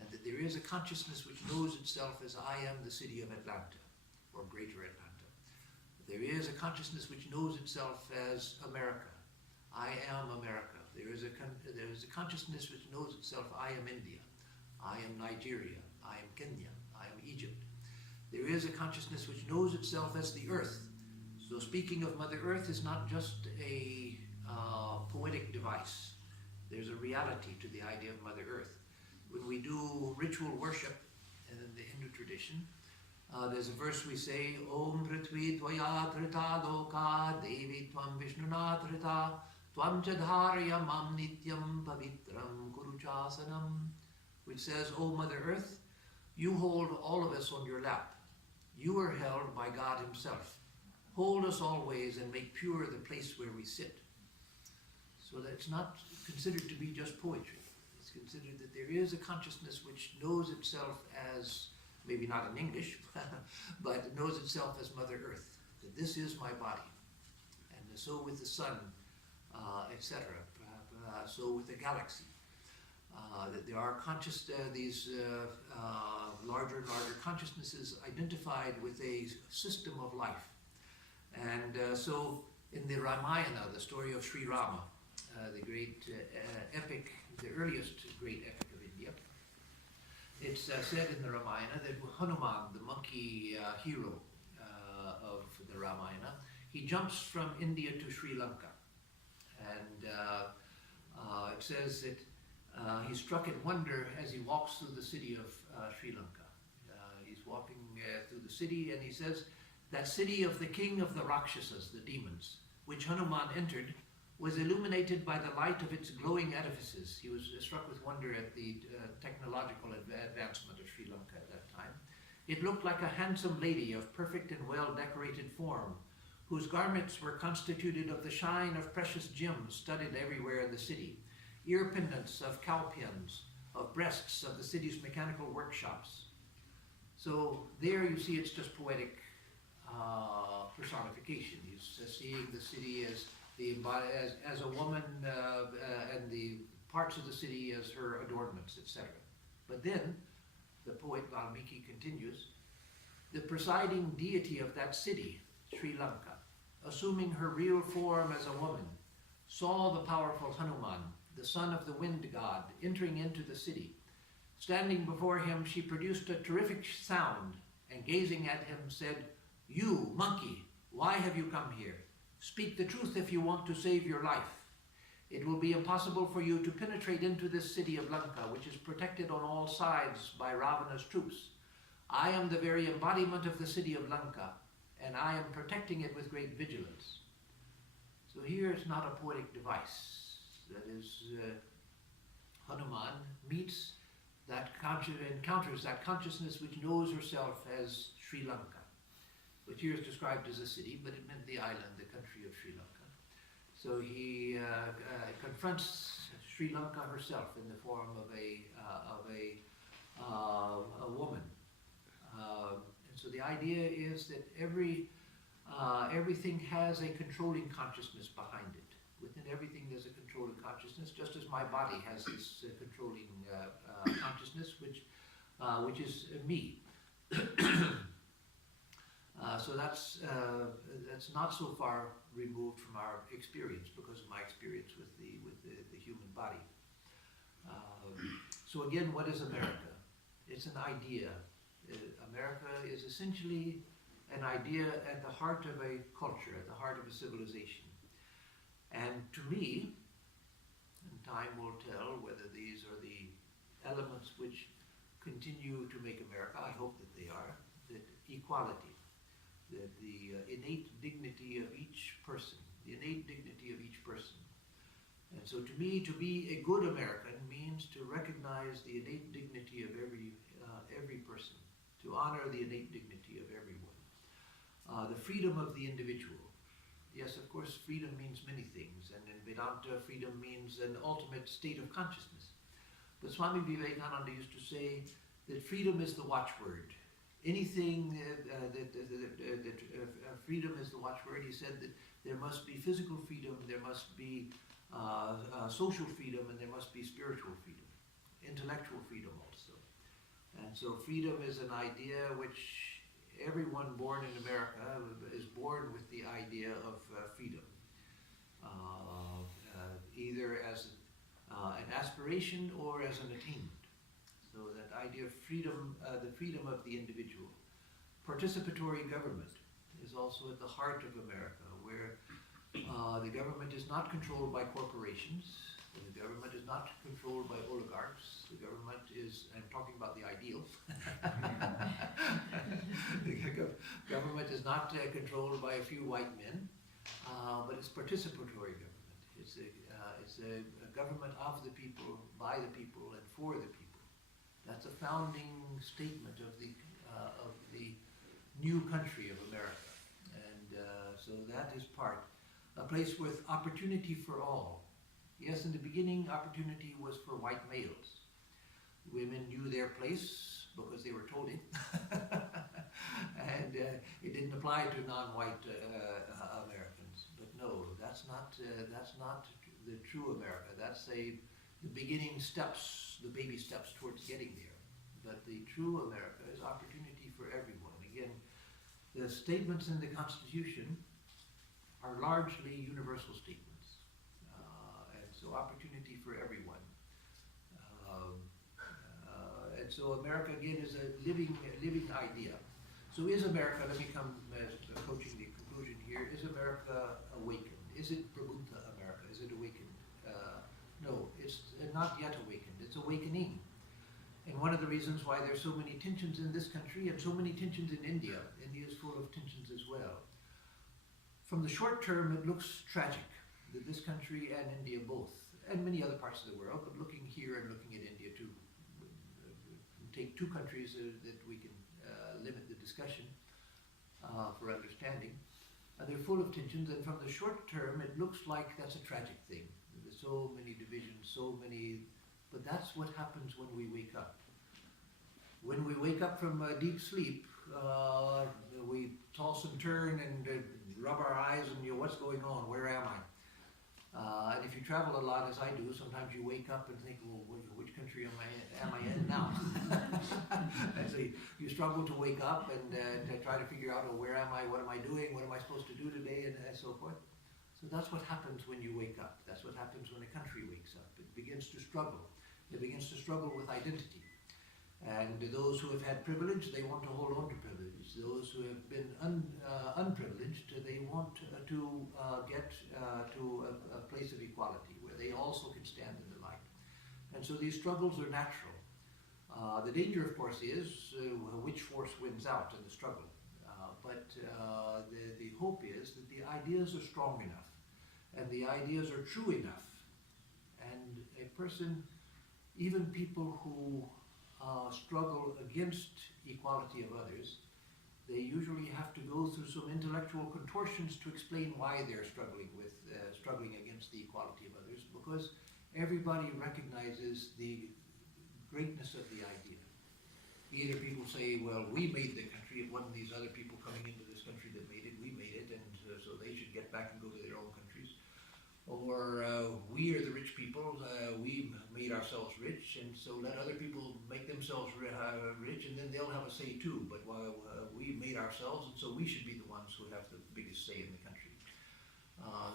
and that there is a consciousness which knows itself as I am the city of Atlanta, or Greater Atlanta. There is a consciousness which knows itself as America. I am America. There is a consciousness which knows itself, I am India. I am Nigeria. I am Kenya. I am Egypt. There is a consciousness which knows itself as the earth. So speaking of Mother Earth is not just a poetic device. There's a reality to the idea of Mother Earth. When we do ritual worship in the Hindu tradition, there's a verse we say, Om Prithvi Tvaya Trita Loka Devi Tvam Vishnuna Trita Tvam Chadharya Mam Nityam Pavitram Kuruchasanam, which says, O Mother Earth, you hold all of us on your lap. You are held by God Himself. Hold us always and make pure the place where we sit. So that's not considered to be just poetry. It's considered that there is a consciousness which knows itself as, maybe not in English, but knows itself as Mother Earth, that this is my body. And so with the sun, etc., so with the galaxy. That there are these larger and larger consciousnesses identified with a system of life. And so in the Ramayana, the story of Sri Rama, the great epic, the earliest great epic of India, it's said in the Ramayana that Hanuman, the monkey hero of the Ramayana, he jumps from India to Sri Lanka. And it says that he's struck in wonder as he walks through the city of Sri Lanka. He's walking through the city, and he says, that city of the king of the Rakshasas, the demons, which Hanuman entered, was illuminated by the light of its glowing edifices. He was struck with wonder at the technological advancement of Sri Lanka at that time. It looked like a handsome lady of perfect and well-decorated form, whose garments were constituted of the shine of precious gems studded everywhere in the city, ear pendants of cowpens, of breasts of the city's mechanical workshops. So there you see it's just poetic personification. He's seeing the city as a woman and the parts of the city as her adornments, etc. But then the poet Valmiki continues, the presiding deity of that city, Sri Lanka, assuming her real form as a woman, saw the powerful Hanuman, the son of the wind god, entering into the city. Standing before him, she produced a terrific sound, and gazing at him said, you, monkey, why have you come here? Speak the truth if you want to save your life. It will be impossible for you to penetrate into this city of Lanka, which is protected on all sides by Ravana's troops. I am the very embodiment of the city of Lanka, and I am protecting it with great vigilance. So here it's not a poetic device. That is, Hanuman meets that encounters that consciousness which knows herself as Sri Lanka, which here is described as a city, but it meant the island, the country of Sri Lanka. So he confronts Sri Lanka herself in the form of a woman. And so the idea is that everything has a controlling consciousness behind it. Within everything there's a controlling consciousness, just as my body has this controlling consciousness, which is me. So that's not so far removed from our experience because of my experience with the human body. So again, what is America? It's an idea. America is essentially an idea at the heart of a culture, at the heart of a civilization. And to me, and time will tell whether these are the elements which continue to make America, I hope that they are, that equality, that the innate dignity of each person, And so to me, to be a good American means to recognize the innate dignity of every person, to honor the innate dignity of everyone. The freedom of the individual. Yes, of course, freedom means many things, and in Vedanta, freedom means an ultimate state of consciousness. But Swami Vivekananda used to say that freedom is the watchword. Anything freedom is the watchword. He said that there must be physical freedom, there must be social freedom, and there must be spiritual freedom, intellectual freedom also. And so freedom is an idea which everyone born in America is born with the idea of freedom, either as an aspiration or as an attainment. So that idea of freedom, the freedom of the individual. Participatory government is also at the heart of America, where the government is not controlled by corporations, the government is not controlled by oligarchs, the government is, I'm talking about the ideal, the government is not controlled by a few white men, but it's participatory government. It's a government of the people, by the people, and for the people. That's a founding statement of the new country of America. And so that is part. A place with opportunity for all. Yes, in the beginning, opportunity was for white males. Women knew their place because they were told it. And it didn't apply to non-white Americans. But no, that's not the true America. That's the beginning steps, the baby steps towards getting there. But the true America is opportunity for everyone. Again, the statements in the Constitution are largely universal statements. And so opportunity for everyone. And so America, again, is a living idea. So is America, let me come approaching the conclusion here, is America awakened? Is it Prabuddha America? Is it awakened? No, it's not yet awakened. It's awakening. And one of the reasons why there's so many tensions in this country and so many tensions in India, India is full of tensions as well. From the short term, it looks tragic that this country and India both, and many other parts of the world, but looking here and looking at India too, take two countries that we can limit the discussion for understanding. They're full of tensions, and from the short term, it looks like that's a tragic thing. There's so many divisions, so many, but that's what happens when we wake up. When we wake up from deep sleep, we toss and turn and rub our eyes and, what's going on? Where am I? And if you travel a lot, as I do, sometimes you wake up and think, well, which country am I in now? And so you struggle to wake up and to try to figure out, where am I? What am I doing? What am I supposed to do today? And so forth. So that's what happens when you wake up. That's what happens when a country wakes up. It begins to struggle. It begins to struggle with identity. And those who have had privilege, they want to hold on to privilege. Those who have been unprivileged, they want to get to a place of equality where they also can stand in the light. And so these struggles are natural. The danger, of course, is which force wins out in the struggle. But the hope is that the ideas are strong enough and the ideas are true enough. And a person, even people who struggle against equality of others, they usually have to go through some intellectual contortions to explain why they're struggling against the equality of others, because everybody recognizes the greatness of the idea. Either people say, well, we made the country, it wasn't these other people coming into this country that made it, we made it, and so they should get back and go to their own countries. Or we are the rich people, we made ourselves rich, and so let other people make themselves rich, and then they'll have a say too. But we made ourselves, and so we should be the ones who have the biggest say in the country.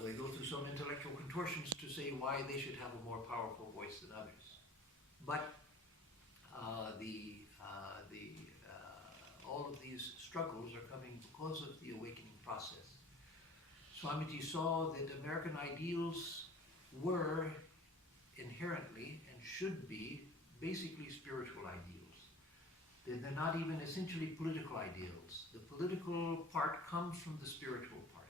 They go through some intellectual contortions to say why they should have a more powerful voice than others. But all of these struggles are coming because of the awakening process. Swamiji saw that American ideals were inherently and should be basically spiritual ideals. They're not even essentially political ideals. The political part comes from the spiritual part.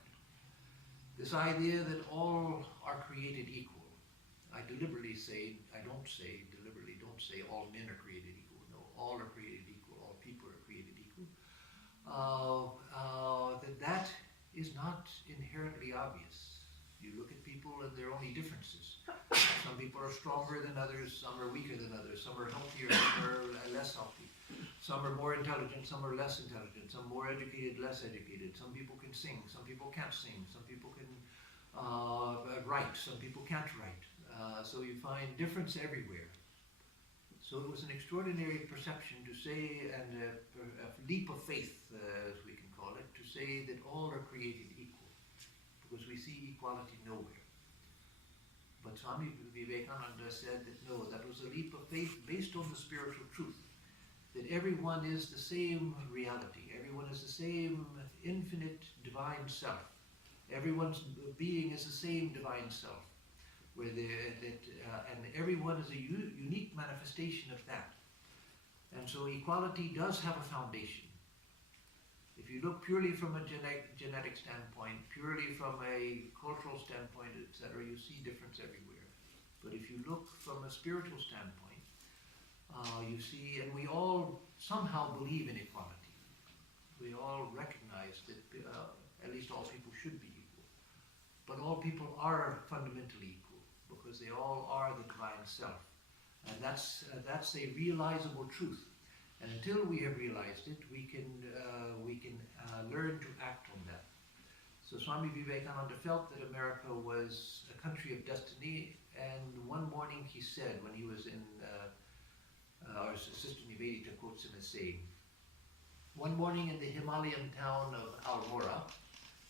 This idea that all are created equal, I don't say all men are created equal. No, all are created equal. All people are created equal. That is not inherently obvious. You look at people and there are only differences. Some people are stronger than others, some are weaker than others, some are healthier, some are less healthy. Some are more intelligent, some are less intelligent, some more educated, less educated. Some people can sing, some people can't sing, some people can write, some people can't write. So you find difference everywhere. So it was an extraordinary perception to say, and a leap of faith, as we can call it, to say that all are created equal, because we see equality nowhere. But Swami Vivekananda said that no, that was a leap of faith based on the spiritual truth, that everyone is the same reality, everyone is the same infinite divine self, everyone's being is the same divine self, and everyone is a unique manifestation of that. And so equality does have a foundation. If you look purely from a genetic standpoint, purely from a cultural standpoint, etc., you see difference everywhere. But if you look from a spiritual standpoint, you see, and we all somehow believe in equality. We all recognize that at least all people should be equal. But all people are fundamentally equal, because they all are the divine self. And that's a realizable truth. And until we have realized it, we can learn to act on that. So Swami Vivekananda felt that America was a country of destiny, and one morning he said, when he was in, our sister Nivedita quotes him as saying, one morning in the Himalayan town of Almora,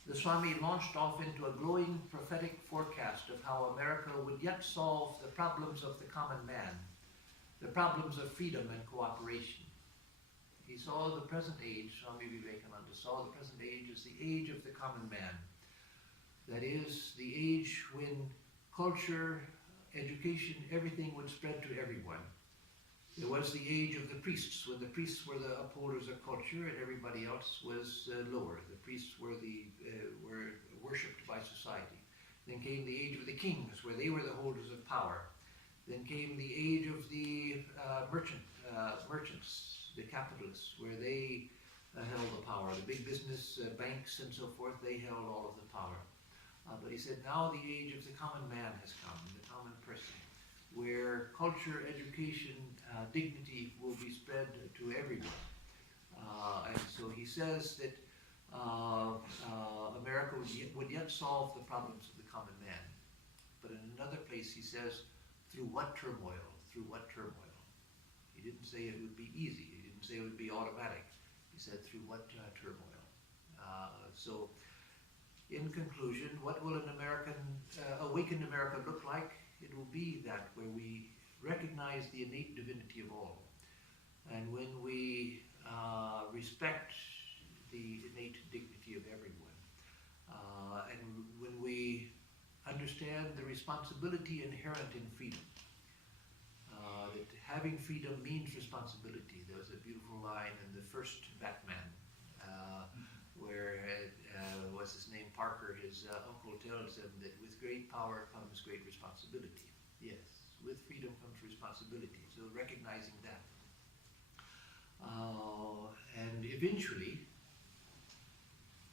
the Swami launched off into a glowing prophetic forecast of how America would yet solve the problems of the common man, the problems of freedom and cooperation. He saw the present age, Swami Vivekananda saw the present age as the age of the common man. That is, the age when culture, education, everything would spread to everyone. There was the age of the priests, when the priests were the upholders of culture and everybody else was lower. The priests were worshipped by society. Then came the age of the kings, where they were the holders of power. Then came the age of the merchants, the capitalists, where they held the power. The big business banks and so forth, they held all of the power. But he said, now the age of the common man has come, the common person, where culture, education, dignity will be spread to everyone. And so he says that America would yet solve the problems of the common man. But in another place he says, through what turmoil, through what turmoil. He didn't say it would be easy, he didn't say it would be automatic. He said, through what turmoil. So, in conclusion, what will an awakened America look like? It will be that where we recognize the innate divinity of all. And when we respect the innate dignity of everyone. And when we understand the responsibility inherent in freedom. That having freedom means responsibility. There was a beautiful line in the first Batman, where, what's his name, Parker, his uncle tells him that with great power comes great responsibility. Yes, with freedom comes responsibility. So recognizing that. And eventually,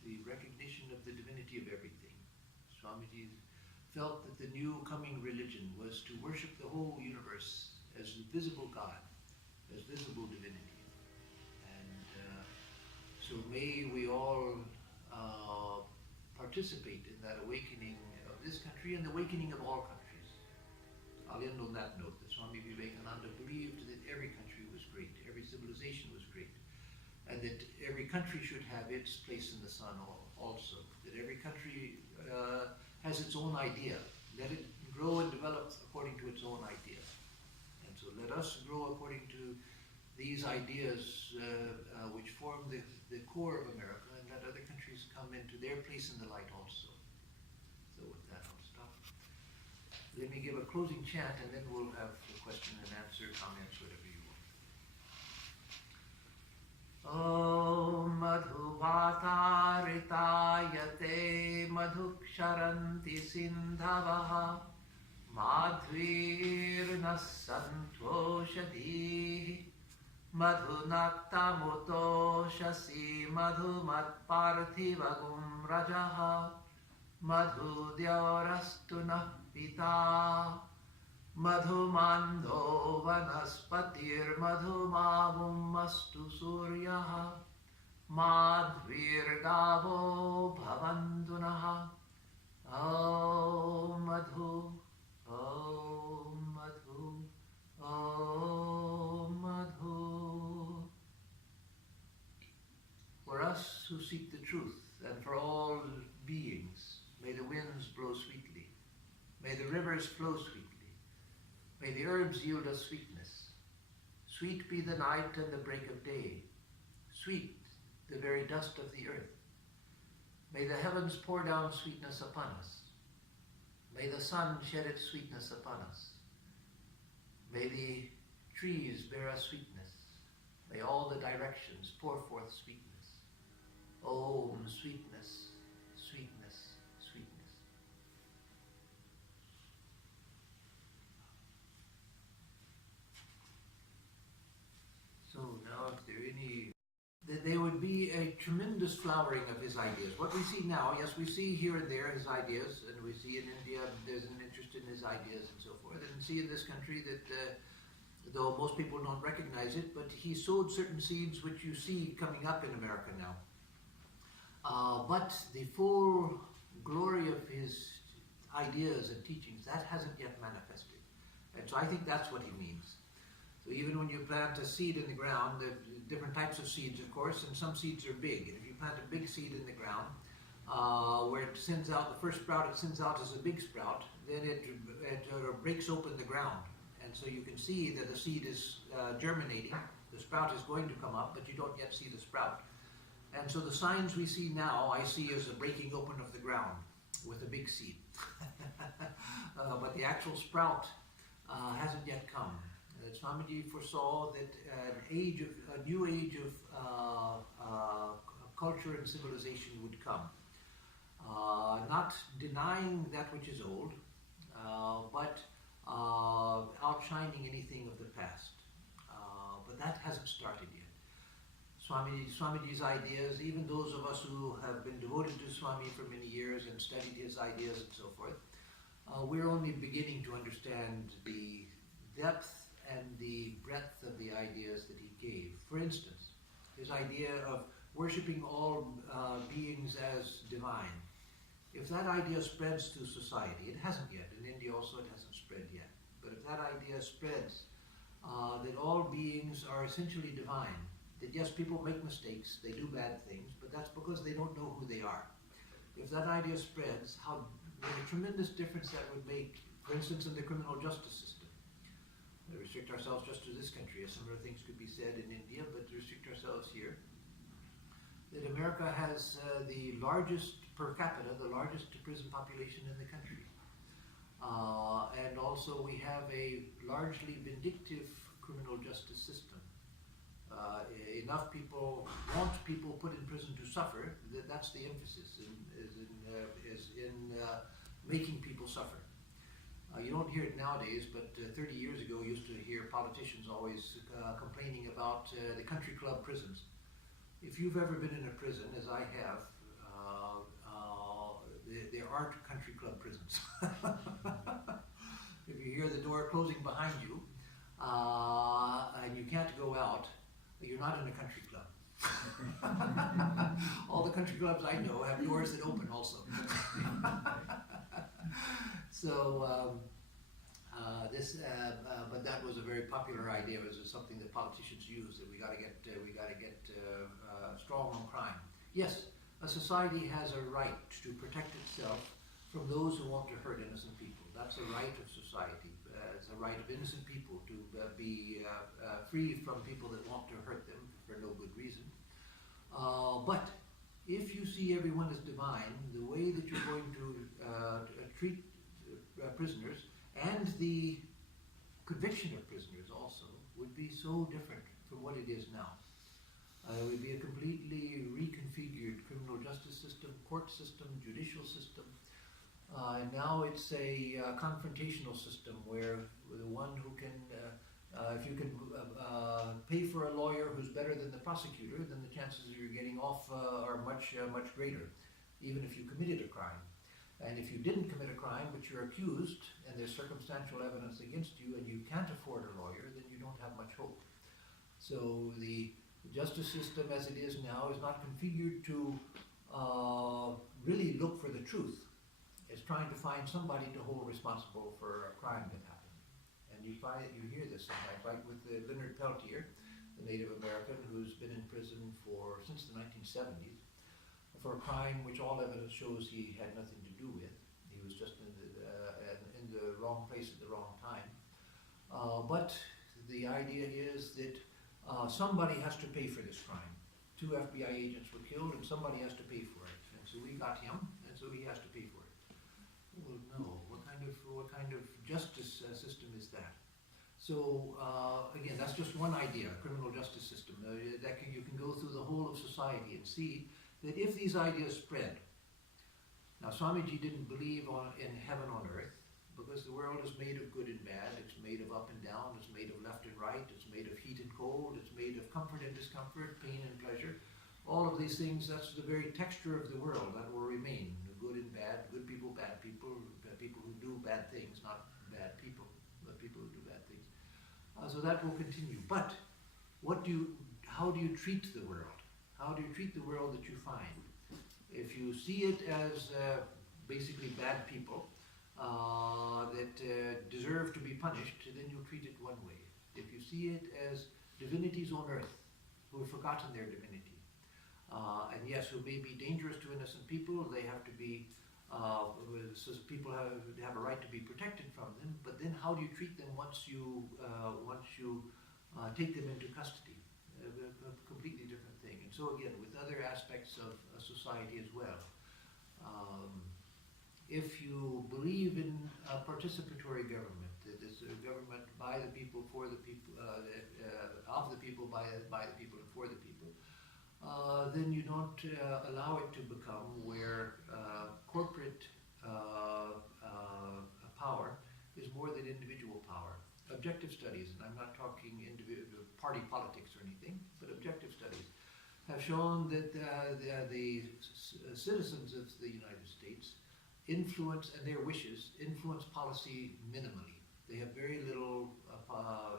the recognition of the divinity of everything. Swamiji felt that the new coming religion was to worship the whole universe as the visible God, as visible divinity. And so may we all participate in that awakening of this country and the awakening of all countries. I'll end on that note, that Swami Vivekananda believed that every country was great, every civilization was great, and that every country should have its place in the sun also, that every country has its own idea. Let it grow and develop according to its own idea. And so let us grow according to these ideas which form the core of America, and let other countries come into their place in the light also. So with that, I'll stop. Let me give a closing chant, and then we'll have the question and answer, comments, whatever you want. Om madhuvatarita yate madhuksharanti sindhavaha Madhvirna santoshadi Madhunaktamuto shasi Madhumat parthivagum rajaha Madhudyarastuna pita Madhumando vanaspatir madhumavum astu suryaha Madhvirgavo bhavandunaha Om Madhu, Om Madhu, Om Madhu. For us who seek the truth, and for all beings, may the winds blow sweetly, may the rivers flow sweetly, may the herbs yield us sweetness. Sweet be the night and the break of day, sweet the very dust of the earth. May the heavens pour down sweetness upon us. May the sun shed its sweetness upon us. May the trees bear us sweetness. May all the directions pour forth sweetness. Om, sweetness, sweetness, sweetness. So now if there are any, there would be a tremendous flowering of his ideas. What we see now, yes, we see here and there his ideas, and we see in India there's an interest in his ideas and so forth, and see in this country that though most people don't recognize it, but he sowed certain seeds which you see coming up in America now. But the full glory of his ideas and teachings, that hasn't yet manifested. And so I think that's what he means. So even when you plant a seed in the ground, there are different types of seeds, of course, and some seeds are big. And if you plant a big seed in the ground, where it sends out, the first sprout it sends out is a big sprout, then it breaks open the ground. And so you can see that the seed is germinating, the sprout is going to come up, but you don't yet see the sprout. And so the signs we see now, I see as a breaking open of the ground with a big seed. But the actual sprout hasn't yet come. Swamiji foresaw that a new age of culture and civilization would come. Not denying that which is old, but outshining anything of the past. But that hasn't started yet. Swamiji's ideas, even those of us who have been devoted to Swami for many years and studied his ideas and so forth, we're only beginning to understand the depth and the breadth of the ideas that he gave. For instance, his idea of worshipping all beings as divine. If that idea spreads to society, it hasn't yet. In India also it hasn't spread yet. But if that idea spreads, that all beings are essentially divine, that yes, people make mistakes, they do bad things, but that's because they don't know who they are. If that idea spreads, what a tremendous difference that would make, for instance, in the criminal justice system. We restrict ourselves just to this country, as similar things could be said in India, but to restrict ourselves here. That America has the largest per capita, the largest prison population in the country. And also we have a largely vindictive criminal justice system. Enough people want people put in prison to suffer, that's the emphasis, is in making people suffer. You don't hear it nowadays, but 30 years ago you used to hear politicians always complaining about the country club prisons. If you've ever been in a prison, as I have, there aren't country club prisons. If you hear the door closing behind you and you can't go out, you're not in a country club. All the country clubs I know have doors that open also. So but that was a very popular idea. It was something that politicians use, that we got to get strong on crime. Yes, a society has a right to protect itself from those who want to hurt innocent people. That's a right of society. It's a right of innocent people to be free from people that want to hurt them for no good reason. But if you see everyone as divine, the way that you're going to treat prisoners and the conviction of prisoners also would be so different from what it is now. It would be a completely reconfigured criminal justice system, court system, judicial system. And now it's a confrontational system where the one who can, if you can pay for a lawyer who's better than the prosecutor, then the chances of you getting off are much greater, even if you committed a crime. And if you didn't commit a crime but you're accused and there's circumstantial evidence against you and you can't afford a lawyer, then you don't have much hope. So the justice system as it is now is not configured to really look for the truth. It's trying to find somebody to hold responsible for a crime that happened. And you hear this sometimes, like with Leonard Peltier, the Native American who's been in prison since the 1970s for a crime which all evidence shows he had nothing to do with. He was just in the wrong place at the wrong time. But the idea is that somebody has to pay for this crime. 2 FBI agents were killed and somebody has to pay for it. And so we got him, and so he has to pay for it. Well, no. What kind of justice system is that? So again, that's just one idea, criminal justice system. You can go through the whole of society and see that if these ideas spread. Now, Swamiji didn't believe in heaven on earth because the world is made of good and bad. It's made of up and down. It's made of left and right. It's made of heat and cold. It's made of comfort and discomfort, pain and pleasure. All of these things, that's the very texture of the world that will remain. Good and bad, good people, bad people, people who do bad things, not bad people, but people who do bad things. So that will continue. But how do you treat the world? How do you treat the world that you find? If you see it as basically bad people that deserve to be punished, then you'll treat it one way. If you see it as divinities on earth who have forgotten their divinity, and yes, who may be dangerous to innocent people, they have to be, so people have a right to be protected from them, but then how do you treat them once you take them into custody? A completely different thing. And so again, with other aspects of society as well. If you believe in a participatory government, that is a government by the people, for the people, of the people, by the people, and for the people, then you don't allow it to become where corporate power is more than individual power. Objective studies, and I'm not talking individual party politics or anything, but objective studies have shown that the citizens of the United States influence, and their wishes influence policy minimally. They have very little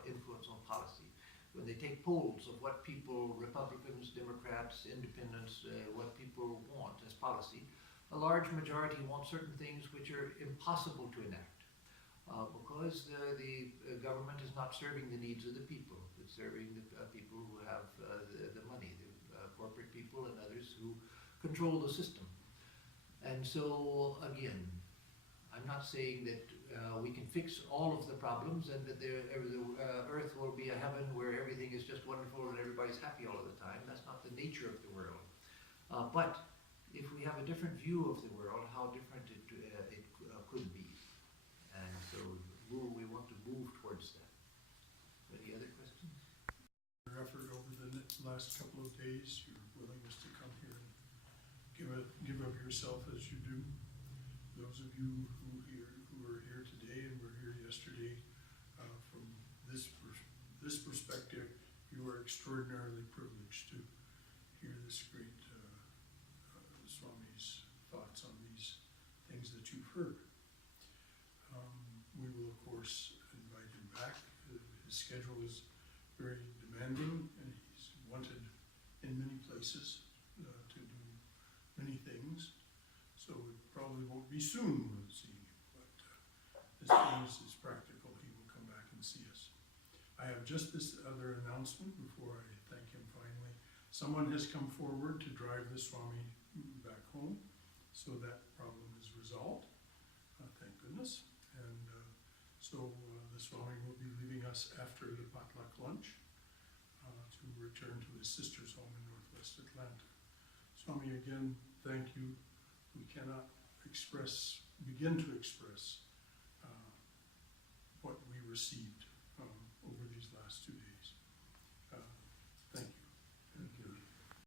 influence on policy. When they take polls of what people, Republicans, Democrats, Independents, what people want as policy, a large majority want certain things which are impossible to enact. Because the government is not serving the needs of the people. It's serving the people who have the money, the corporate people and others who control the system. And so, again, I'm not saying that we can fix all of the problems and that the earth will be a heaven where everything is just wonderful and everybody's happy all of the time. That's not the nature of the world. But if we have a different view of the world, how different it could be. And so we want to move towards that. Any other questions? Your effort over the last couple of days, your willingness to come here and give of yourself as you do. Those of you who are here today and were here yesterday, from this perspective, you are extraordinarily privileged to hear this great Swami's thoughts on these things that you've heard. We will, of course, invite him back. His schedule is very demanding, and he's wanted in many places to do many things. So it probably won't be soon we'll see him, but as soon as it's practical, he will come back and see us. I have just this other announcement before I thank him finally. Someone has come forward to drive the Swami back home, so that problem is resolved. Thank goodness. And so the Swami will be leaving us after the potluck lunch to return to his sister's home in Northwest Atlanta. Swami, again, thank you. We cannot begin to express what we receive